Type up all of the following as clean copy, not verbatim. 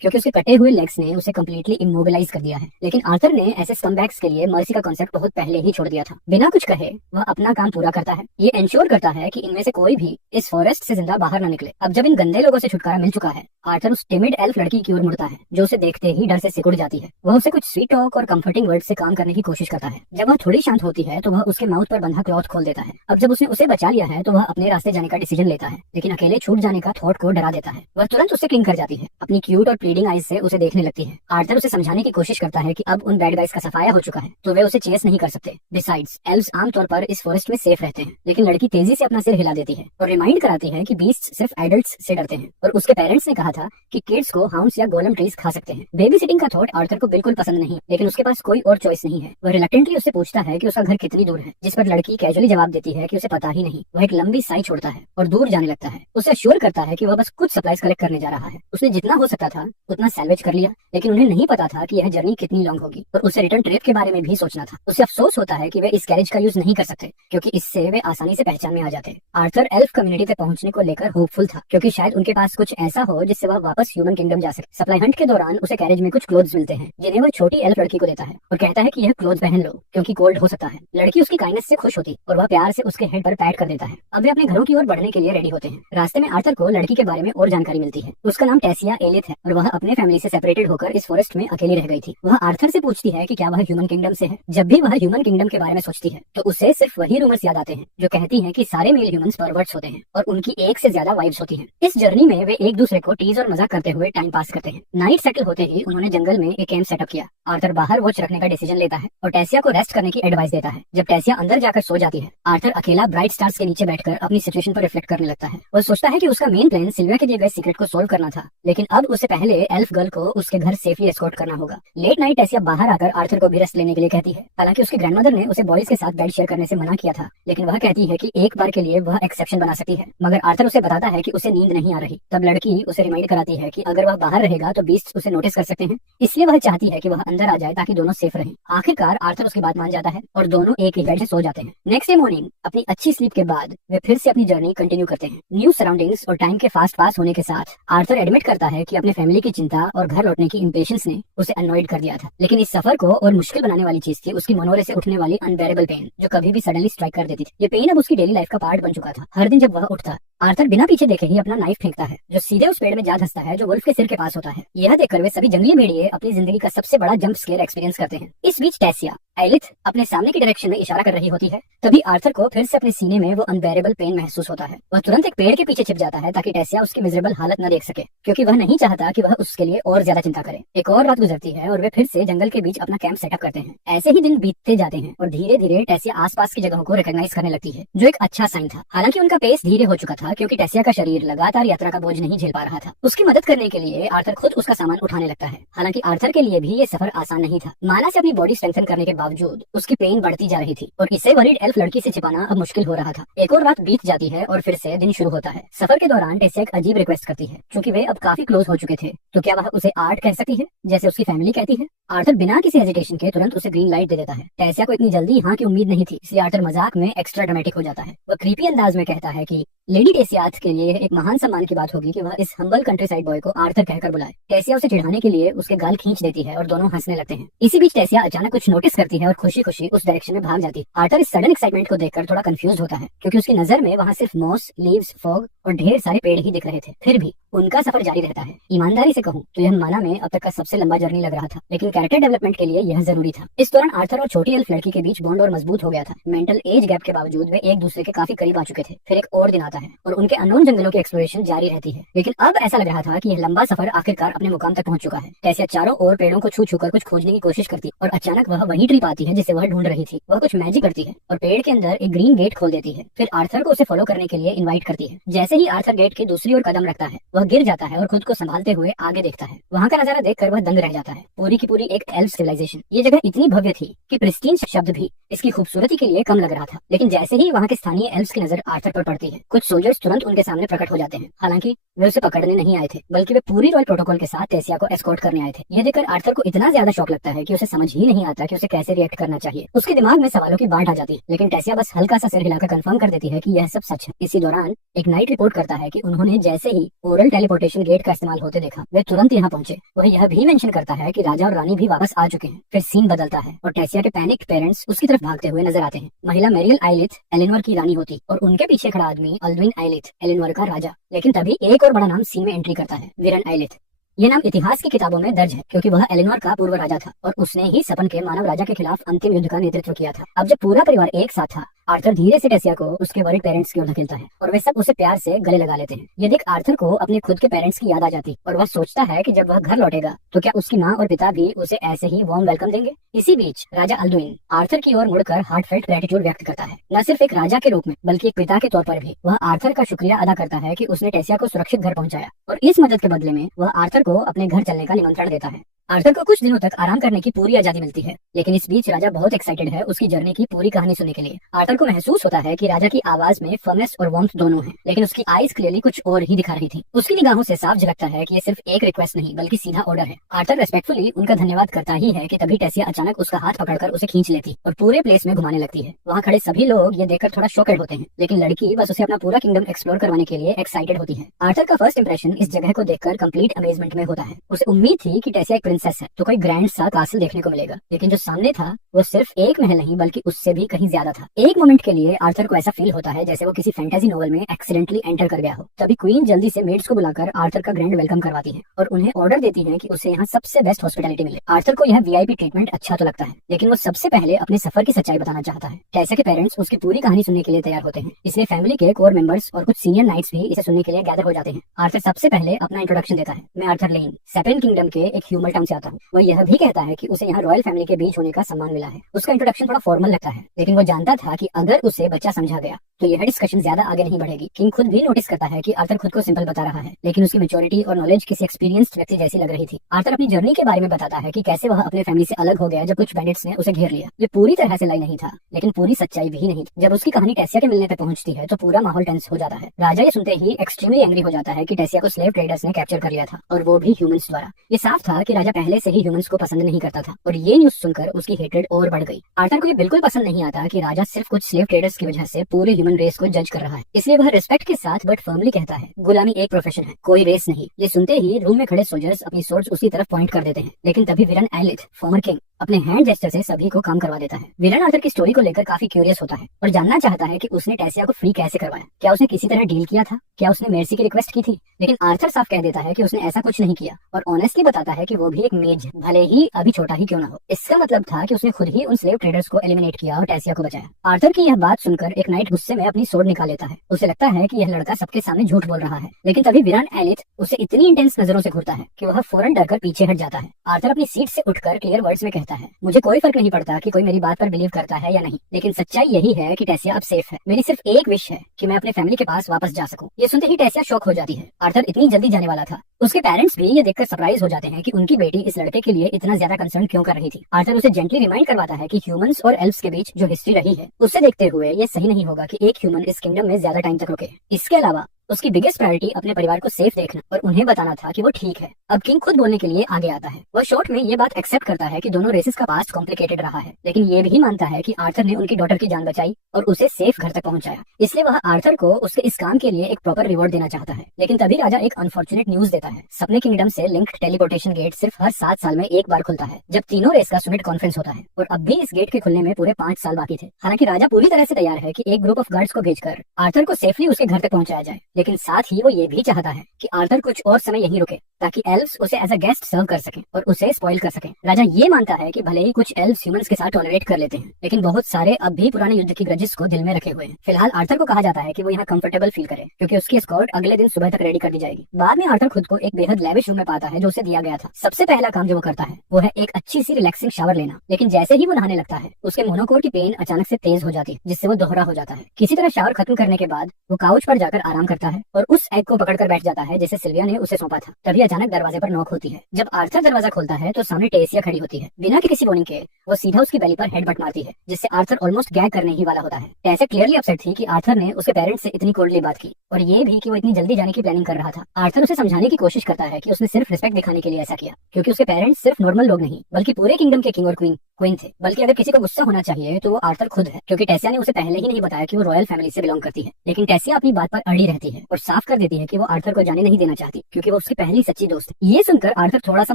क्योंकि उसके कटे हुए लेग्स ने उसे कम्प्लीटली इमोबिलाइज कर दिया है। लेकिन आर्थर ने ऐसे स्कमबैग्स के लिए मर्सी का कॉन्सेप्ट बहुत पहले ही छोड़ दिया था। बिना कुछ कहे वह अपना काम पूरा करता है। ये इंश्योर करता है कि इनमें से कोई भी इस फॉरेस्ट से जिंदा बाहर न निकले। अब जब इन गंदे लोगों से छुटकारा मिल चुका है, आर्थर उस टिमिड एल्फ लड़की की ओर मुड़ता है जो उसे देखते ही डर से सिकुड़ जाती है। वह उसे कुछ स्वीट टॉक और कंफर्टिंग वर्ड से काम करने की कोशिश करता है। जब वह थोड़ी शांत होती है तो वह उसके माउथ पर बंधा क्लॉथ खोल देता है। अब जब उसने उसे बचा लिया है तो वह अपने रास्ते जाने का डिसीजन लेता है, लेकिन अकेले छूट जाने का थॉट को डरा देता है। वह तुरंत उससे क्लिंग कर जाती है, अपनी क्यूट और प्लीडिंग आईज से उसे देखने लगती है। आर्थर उसे समझाने की कोशिश करता है कि अब उन बैड गाइज का सफाया हो चुका है तो वे उसे चेस नहीं कर सकते। बिसाइड्स एल्व्स आमतौर पर इस फॉरेस्ट में सेफ रहते हैं। लेकिन लड़की तेजी से अपना सिर हिला देती है और रिमाइंड कराती है कि बीस्ट्स सिर्फ एडल्ट्स से डरते हैं और उसके पेरेंट्स ने कहा था कि किड्स को हाउंड्स या गोलम ट्रीज खा सकते हैं। बेबी सिटिंग का थॉट आर्थर को बिल्कुल पसंद नहीं, लेकिन उसके पास कोई और चॉइस नहीं है। वह रिलक्टेंटली उससे पूछता है कि उसका घर कितनी दूर है, जिस पर लड़की कैजुअली जवाब देती है कि उसे पता ही नहीं। वह एक लंबी साई छोड़ता है और दूर जाने लगता है। उसे अश्योर करता है कि वह बस कुछ सप्लाईज कलेक्ट करने जा रहा है। उसने जितना हो सकता था उतना सैल्वेज कर लिया, लेकिन उन्हें नहीं पता था कि यह जर्नी कितनी लॉन्ग होगी और उसे रिटर्न ट्रिप के बारे में भी सोचना था। उसे अफसोस होता है कि वे इस कैरेज का यूज नहीं कर सकते क्योंकि इससे वे आसानी से पहचान में आ जाते। आर्थर एल्फ कम्युनिटी तक पहुंचने को लेकर होपफुल था क्योंकि शायद उनके पास कुछ ऐसा हो जिससे वह वापस ह्यूमन किंगडम जा सके। सप्लाई हंट के दौरान उसे कैरेज में कुछ क्लोथ्स मिलते हैं जिन्हें वह छोटी एल्फ लड़की को देता है और कहता है कि यह क्लोथ पहन लो क्योंकि कोल्ड हो सकता है। लड़की उसकी काइंडनेस से खुश होती और वह प्यार से उसके हेड पर पैट कर देता है। अब वे अपने घरों की ओर बढ़ने के लिए रेडी होते हैं। रास्ते में आर्थर को लड़की के बारे में और जानकारी मिलती है। उसका नाम टेसिया एलिथ है और वह अपने फैमिली से सेपरेटेड होकर इस फॉरेस्ट में अकेली रह गई थी। वह आर्थर से पूछती है कि क्या वह ह्यूमन किंगडम से है। जब भी वह ह्यूमन किंगडम के बारे में सोचती है तो उसे सिर्फ वही रूमर्स याद आते हैं जो कहती हैं कि सारे मेल ह्यूमंस परवर्ट्स होते हैं और उनकी एक से ज्यादा वाइफ्स होती हैं। इस जर्नी में वे एक दूसरे को टीज और मजाक करते हुए टाइम पास करते हैं। नाइट सेटल होते ही उन्होंने जंगल में एक कैंप सेटअप किया। आर्थर बाहर वॉच रखने का डिसीजन लेता है और टेसिया को रेस्ट करने की एडवाइस देता है। जब टेसिया अंदर जाकर सो जाती है, आर्थर अकेला ब्राइट स्टार्स के नीचे बैठकर अपनी सिचुएशन पर रिफ्लेक्ट करने लगता है। वह सोचता है कि उसका मेन प्लान सिल्विया के दिए गए सीक्रेट को सोल्व करना था, लेकिन अब उससे पहले एल्फ गर्ल को उसके घर सेफली एस्कॉर्ट करना होगा। लेट नाइट टेसिया बाहर आकर आर्थर को भी रेस्ट लेने के लिए कहती है। हालांकि उसकी ग्रैंडमदर ने उसे बॉयज के साथ बेड शेयर करने से मना किया था, लेकिन वह कहती है कि एक बार के लिए वह एक्सेप्शन बना सकती है। मगर आर्थर उसे बताता है कि उसे नींद नहीं आ रही। तब लड़की उसे रिमाइंड कराती है कि अगर वह बाहर रहेगा तो बीस्ट उसे नोटिस कर सकते हैं, इसलिए वह चाहती है कि वह अंदर आ जाए ताकि दोनों सेफ रहें। आखिरकार आर्थर उसकी बात मान जाता है और दोनों एक ही बेड से सो जाते हैं। नेक्स्ट डे मॉर्निंग अपनी अच्छी स्लीप के बाद वे फिर से अपनी जर्नी कंटिन्यू करते हैं। न्यू सराउंडिंग्स और टाइम के फास्ट पास होने के साथ आर्थर एडमिट करता है कि अपने फैमिली की चिंता और घर लौटने की इम्पेशंस ने उसे अनॉयड कर दिया था। लेकिन इस सफर को और मुश्किल बनाने वाली चीज थी उसकी मनोरे से उठने वाली अनबेरेबल पेन, जो कभी भी सडनली स्ट्राइक कर देती थी। ये पेन अब उसकी डेली लाइफ का पार्ट बन चुका था। हर दिन जब वह उठता, आर्थर बिना पीछे देखे ही अपना नाइफ फेंकता है जो सीधे उस पेड़ में जा धंसता है जो वुल्फ के सिर के पास होता है। यह देखकर वे सभी जंगली भेड़िए अपनी जिंदगी का सबसे बड़ा जंप स्केयर एक्सपीरियंस करते हैं। इस बीच टेसिया एलिथ अपने सामने की डायरेक्शन में इशारा कर रही होती है। तभी आर्थर को फिर से अपने सीने में वो अनबेरेबल पेन महसूस होता है। वह तुरंत एक पेड़ के पीछे छिप जाता है ताकि टेसिया उसकी मिजरेबल हालत न देख सके, क्योंकि वह नहीं चाहता कि वह उसके लिए और ज्यादा चिंता करे। एक और रात गुजरती है और वे फिर से जंगल के बीच अपना कैंप सेटअप करते हैं। ऐसे ही दिन बीतते जाते हैं और धीरे धीरे टेसिया आसपास की जगहों को रिकॉग्नाइज करने लगती है, जो एक अच्छा साइन था। हालांकि उनका पेस धीरे हो चुका था क्योंकि टेसिया का शरीर लगातार यात्रा का बोझ नहीं झेल पा रहा था। उसकी मदद करने के लिए आर्थर खुद उसका सामान उठाने लगता है। हालांकि आर्थर के लिए भी ये सफर आसान नहीं था। माना से अपनी बॉडी स्ट्रेंथन करने के बावजूद उसकी पेन बढ़ती जा रही थी और इसे वरीड एल्फ लड़की से छिपाना अब मुश्किल हो रहा था। एक और रात बीत जाती है और फिर से दिन शुरू होता है। सफर के दौरान टेसिया एक अजीब रिक्वेस्ट करती है। क्योंकि वे अब काफी क्लोज हो चुके थे तो क्या वह उसे आर्ट कह सकती है जैसे उसकी फैमिली कहती है। आर्थर बिना किसी हेजिटेशन के तुरंत उसे ग्रीन लाइट दे देता है। टेसिया को इतनी जल्दी यहाँ की उम्मीद नहीं थी, इसलिए आर्थर मजाक में एक्स्ट्रा ड्रामेटिक हो जाता है। वह क्रीपी अंदाज में कहता है कि लेडी टेसियाथ के लिए एक महान सम्मान की बात होगी कि वह इस हम्बल कंट्री साइड बॉय को आर्थर कहकर बुलाए। टेसिया उसे चिढ़ाने के लिए उसके गाल खींच देती है और दोनों हंसने लगते हैं। इसी बीच टेसिया अचानक कुछ नोटिस करती है और खुशी खुशी उस डायरेक्शन में भाग जाती है। आर्थर इस सडन एक्साइटमेंट को देखकर थोड़ा कंफ्यूज होता है क्योंकि उसकी नजर में वहाँ सिर्फ मॉस, लीव्स, फॉग और ढेर सारे पेड़ ही दिख रहे थे। फिर भी उनका सफर जारी रहता है। ईमानदारी से कहूँ तो यह माना में अब तक का सबसे लंबा जर्नी लग रहा था, लेकिन कैरेक्टर डेवलपमेंट के लिए यह जरूरी था। इस दौरान आर्थर और छोटी एल्फ लड़की के बीच बॉन्ड और मजबूत हो गया था। मेंटल एज गैप के बावजूद वे एक दूसरे के काफी करीब आ चुके थे। फिर एक और दिन आता है और उनके अननोन जंगलों की एक्सप्लोरेशन जारी रहती है। लेकिन अब ऐसा लग रहा था कि यह लंबा सफर आखिरकार अपने मुकाम तक पहुंच चुका है। टेसिया चारों ओर पेड़ों को छू छू कर कुछ खोजने की कोशिश करती और अचानक वह वही ट्री पाती है जिसे वह ढूंढ रही थी। वह कुछ मैजिक करती है और पेड़ के अंदर एक ग्रीन गेट खोल देती है। फिर आर्थर को उसे फॉलो करने के लिए इनवाइट करती है। जैसे ही आर्थर गेट की दूसरी ओर कदम रखता है, वह गिर जाता है और खुद को संभालते हुए आगे देखता है। वहाँ का नजारा देखकर वह दंग रह जाता है। पूरी की पूरी एक एल्फ सिविलाइजेशन। ये जगह इतनी भव्य थी कि प्रिस्टीन शब्द भी इसकी खूबसूरती के लिए कम लग रहा था। लेकिन जैसे ही वहाँ के स्थानीय एल्फ्स की नजर आर्थर पर पड़ती है, कुछ सोल्जर्स तुरंत उनके सामने प्रकट हो जाते हैं। हालांकि वे उसे पकड़ने नहीं आए थे, बल्कि वे पूरी रॉयल प्रोटोकॉल के साथ टेसिया को एस्कॉर्ट करने आए थे। यह देखकर आर्थर को इतना ज्यादा शौक लगता है कि उसे समझ ही नहीं आता कि उसे कैसे कैसे रिएक्ट करना चाहिए। उसके दिमाग में सवालों की बाढ़ आ जाती है, लेकिन टेसिया बस हल्का सा सिर हिलाकर कंफर्म कर देती है कि यह सब सच है। इसी दौरान एक नाइट रिपोर्ट करता है कि उन्होंने जैसे ही ओरल टेलीपोर्टेशन गेट का इस्तेमाल होते देखा, वे तुरंत यहाँ पहुंचे। वह यह भी मेंशन करता है कि राजा और रानी भी वापस आ चुके हैं। फिर सीन बदलता है और टेसिया के पैनिक्ड पेरेंट्स उसकी तरफ भागते हुए नजर आते हैं। महिला मेरियल आइलिथ एलेनोर की रानी होती और उनके पीछे खड़ा आदमी अल्द्विन आइलिथ एलेनोर का राजा। लेकिन तभी एक और बड़ा नाम सीन में एंट्री करता है, विरन आइलिथ। ये नाम इतिहास की किताबों में दर्ज है क्योंकि वह एलेनोर का पूर्व राजा था और उसने ही सपन के मानव राजा के खिलाफ अंतिम युद्ध का नेतृत्व किया था। अब जब पूरा परिवार एक साथ था, आर्थर धीरे से टेसिया को उसके वरिड पेरेंट्स की ओर धकेलता है और वे सब उसे प्यार से गले लगा लेते हैं। ये देख आर्थर को अपने खुद के पेरेंट्स की याद आ जाती और वह सोचता है कि जब वह घर लौटेगा तो क्या उसकी माँ और पिता भी उसे ऐसे ही वार्म वेलकम देंगे। इसी बीच राजा अल्द्विन आर्थर की ओर मुड़कर हार्टफेल्ट ग्रेटिट्यूड व्यक्त करता है, न सिर्फ एक राजा के रूप में बल्कि एक पिता के तौर पर भी। वह आर्थर का शुक्रिया अदा करता है कि उसने टेसिया को सुरक्षित घर पहुंचाया और इस मदद के बदले में वह आर्थर को अपने घर चलने का निमंत्रण देता है। आर्थर को कुछ दिनों तक आराम करने की पूरी आजादी मिलती है, लेकिन इस बीच राजा बहुत एक्साइटेड है उसकी जर्नी की पूरी कहानी सुनने के लिए। आर्थर को महसूस होता है कि राजा की आवाज में फर्मनेस और वार्मथ दोनों हैं, लेकिन उसकी आईज क्लियरली कुछ और ही दिखा रही थी। उसकी निगाहों से साफ झलकता है कि ये सिर्फ एक रिक्वेस्ट नहीं बल्कि सीधा ऑर्डर है। आर्थर रेस्पेक्टफुली उनका धन्यवाद करता ही है कि तभी टेसिया अचानक उसका हाथ पकड़कर उसे खींच लेती और पूरे प्लेस में घुमाने लगती है। वहाँ खड़े सभी लोग ये देखकर थोड़ा शॉकेड होते हैं, लेकिन लड़की बस उसे अपना पूरा किंगडम एक्सप्लोर करवाने के लिए एक्साइटेड होती है। आर्थर का फर्स्ट इंप्रेशन इस जगह को देखकर कंप्लीट अमेजमेंट में होता है। उसे उम्मीद थी कि टेसिया एक प्रिंसेस है तो कोई ग्रैंड सा कासल देखने को मिलेगा, लेकिन जो सामने था वो सिर्फ एक महल नहीं बल्कि उससे भी कहीं ज्यादा था। एक मोमेंट के लिए आर्थर को ऐसा फील होता है जैसे वो किसी फैंटेसी नोवेल में एक्सीडेंटली एंटर कर गया हो। तभी क्वीन जल्दी से मेड्स को बुलाकर आर्थर का ग्रैंड वेलकम करवाती है और उन्हें ऑर्डर देती है कि उसे यहाँ सबसे बेस्ट हॉस्पिटैलिटी मिले। आर्थर को यह वीआईपी ट्रीटमेंट अच्छा तो लगता है, लेकिन वो सबसे पहले अपने सफर की सच्चाई बताना चाहता है। टेसिया के पेरेंट्स उसकी पूरी कहानी सुनने के लिए तैयार होते हैं, इसलिए फैमिली के कोर मेंबर्स और कुछ सीनियर नाइट्स भी इसे सुनने के लिए गैदर हो जाते हैं। आर्थर सबसे पहले अपना इंट्रोडक्शन देता है, मैं आर्थर लेन सेपेन किंगडम के एक ह्यूमर टाउन से आता हूँ। वह यह भी कहता है कि उसे यहाँ रॉयल फैमिली के बीच होने का सम्मान मिला है। उसका इंट्रोडक्शन थोड़ा फॉर्मल लगता है, लेकिन वो जानता था कि अगर उसे बच्चा समझा गया तो यह डिस्कशन ज्यादा आगे नहीं बढ़ेगी। किंग खुद भी नोटिस करता है कि आर्थर खुद को सिंपल बता रहा है, लेकिन उसकी मैच्योरिटी और नॉलेज किसी एक्सपीरियंस्ड व्यक्ति जैसी लग रही थी। आर्थर अपनी जर्नी के बारे में बताता है कि कैसे वह अपने फैमिली से अलग हो गया जब कुछ बैंडिट्स ने उसे घेर लिया। ये पूरी तरह से लाई नहीं था, लेकिन पूरी सच्चाई भी नहीं थी। जब उसकी कहानी टेसिया के मिलने पे पहुंचती है तो पूरा माहौल टेंस हो जाता है। राजा ये सुनते ही एक्सट्रीमली एंग्री हो जाता है कि टेसिया को स्लेव ट्रेडर्स ने कैप्चर कर लिया था और वो भी ह्यूमंस द्वारा। ये साफ था कि राजा पहले से ही ह्यूमंस को पसंद नहीं करता था और ये न्यूज सुनकर उसकी हेट्रेड और बढ़ गई। आर्थर को ये बिल्कुल पसंद नहीं आता कि राजा सिर्फ कुछ स्लेव ट्रेडर्स की वजह से पूरे ह्यूमन रेस को जज कर रहा है। इसलिए वह रिस्पेक्ट के साथ बट फर्मली कहता है, गुलामी एक प्रोफेशन है, कोई रेस नहीं। ये सुनते ही रूम में खड़े सोल्जर्स अपनी सोर्ड्स उसी तरफ पॉइंट कर देते हैं, लेकिन तभी विरन आइलिथ फॉर्मर किंग अपने हैंड जेस्चर से सभी को काम करवा देता है। विरन आर्थर की स्टोरी को लेकर काफी क्यूरियस होता है और जानना चाहता है कि उसने टेसिया को फ्री कैसे करवाया। क्या उसने किसी तरह डील किया था? क्या उसने मेर्सी की रिक्वेस्ट की थी? लेकिन आर्थर साफ कह देता है कि उसने ऐसा कुछ नहीं किया और ऑनेस्टली बताता है कि वो भी एक मेज है, भले ही अभी छोटा ही क्यों ना हो। इसका मतलब था कि उसने खुद ही उन स्लेव ट्रेडर्स को एलिमिनेट किया और टेसिया को बचाया। आर्थर की यह बात सुनकर एक नाइट गुस्से में अपनी सोर्ड निकाल लेता है। उसे लगता है कि यह लड़का सबके सामने झूठ बोल रहा है, लेकिन तभी विरन आइलिथ उसे इतनी इंटेंस नजरों से घूरता है कि वह फौरन डरकर पीछे हट जाता है। आर्थर अपनी सीट से उठकर क्लियर वर्ड्स में कहता है, मुझे कोई फर्क नहीं पड़ता कि कोई मेरी बात पर बिलीव करता है या नहीं, लेकिन सच्चाई यही है कि टेसिया अब सेफ है। मेरी सिर्फ एक विश है कि मैं अपने फैमिली के पास वापस जा सकूं। ये सुनते ही टेसिया शॉक हो जाती है। आर्थर इतनी जल्दी जाने वाला था। उसके पेरेंट्स भी ये देखकर सरप्राइज हो जाते हैं कि उनकी बेटी इस लड़के के लिए इतना ज्यादा कंसर्न क्यों कर रही थी। आर्थर उसे जेंटली रिमाइंड करवाता है कि ह्यूमंस और एल्व्स के बीच जो हिस्ट्री रही है उससे देखते हुए ये सही नहीं होगा कि एक ह्यूमन इस किंगडम में ज्यादा टाइम तक रुके। इसके अलावा उसकी बिगेस्ट प्रायोरिटी अपने परिवार को सेफ देखना और उन्हें बताना था कि वो ठीक है। अब किंग खुद बोलने के लिए आगे आता है। वह शॉर्ट में ये बात एक्सेप्ट करता है कि दोनों रेसेस का पास्ट कॉम्प्लिकेटेड रहा है, लेकिन ये भी मानता है कि आर्थर ने उनकी डॉटर की जान बचाई और उसे सेफ घर तक पहुंचाया। इसलिए वह आर्थर को उसके इस काम के लिए एक प्रॉपर रिवॉर्ड देना चाहता है। लेकिन तभी राजा एक अनफॉर्चुनेट न्यूज देता है। सपने किंगडम से लिंक्ड टेलीपोर्टेशन गेट सिर्फ हर 7 साल में एक बार खुलता है, जब तीनों रेस का सुमिट कॉन्फ्रेंस होता है, और अब भी इस गेट के खुलने में पूरे 5 साल बाकी थे। हालांकि राजा पूरी तरह से तैयार है कि एक ग्रुप ऑफ गार्ड्स को भेजकर आर्थर को सेफली उसके घर तक पहुंचाया जाए, लेकिन साथ ही वो ये भी चाहता है कि आर्थर कुछ और समय यहीं रुके ताकि एल्व्स उसे एज अ गेस्ट सर्व कर सकें और उसे स्पॉइल कर सकें। राजा ये मानता है कि भले ही कुछ एल्व्स ह्यूमंस के साथ टॉलरेट कर लेते हैं, लेकिन बहुत सारे अब भी पुराने युद्ध की ग्रजेस को दिल में रखे हुए हैं। फिलहाल आर्थर को कहा जाता है कि वो यहाँ कंफर्टेबल फील करे, क्योंकि उसकी एस्कॉर्ट अगले दिन सुबह तक रेडी कर दी जाएगी। बाद में आर्थर खुद को एक बेहद लेविश रूम में पाता है जो उसे दिया गया था। सबसे पहला काम जो वो करता है वो है एक अच्छी सी रिलैक्सिंग शावर लेना, लेकिन जैसे ही वो नहाने लगता है उसके मोनोकोर की पेन अचानक से तेज हो जाती है, जिससे वो दोहरा हो जाता है। किसी तरह शावर खत्म करने के बाद वो काउच पर जाकर आराम करता है और उस एग को पकड़कर बैठ जाता है जिसे सिल्विया ने उसे सौंपा था। तभी अचानक दरवाजे पर नॉक होती है। जब आर्थर दरवाजा खोलता है तो सामने टेसिया खड़ी होती है। बिना किसी वार्निंग के वो सीधा उसकी बेली पर हेडबट मारती है, जिससे आर्थर ऑलमोस्ट गैग करने ही वाला होता है। टेसिया क्लियरली अपसेट थी कि आर्थर ने उसके पेरेंट्स से इतनी कोल्डली बात की और ये भी कि वो इतनी जल्दी जाने की प्लानिंग कर रहा था। आर्थर उसे समझाने की कोशिश करता है कि उसने सिर्फ रिस्पेक्ट दिखाने के लिए ऐसा किया, क्योंकि उसके पेरेंट्स सिर्फ नॉर्मल लोग नहीं बल्कि पूरे किंगडम के किंग और क्वीन थे। बल्कि अगर किसी को गुस्सा होना चाहिए तो वो आर्थर खुद है, क्योंकि टेसिया ने उसे पहले ही नहीं बताया कि वो रॉयल फैमिली से बिलोंग करती है। लेकिन टेसिया अपनी बात पर अड़ी रहती है और साफ कर देती है कि वो आर्थर को जाने नहीं देना चाहती, क्योंकि वो उसकी पहली सच्ची दोस्त है। ये सुनकर आर्थर थोड़ा सा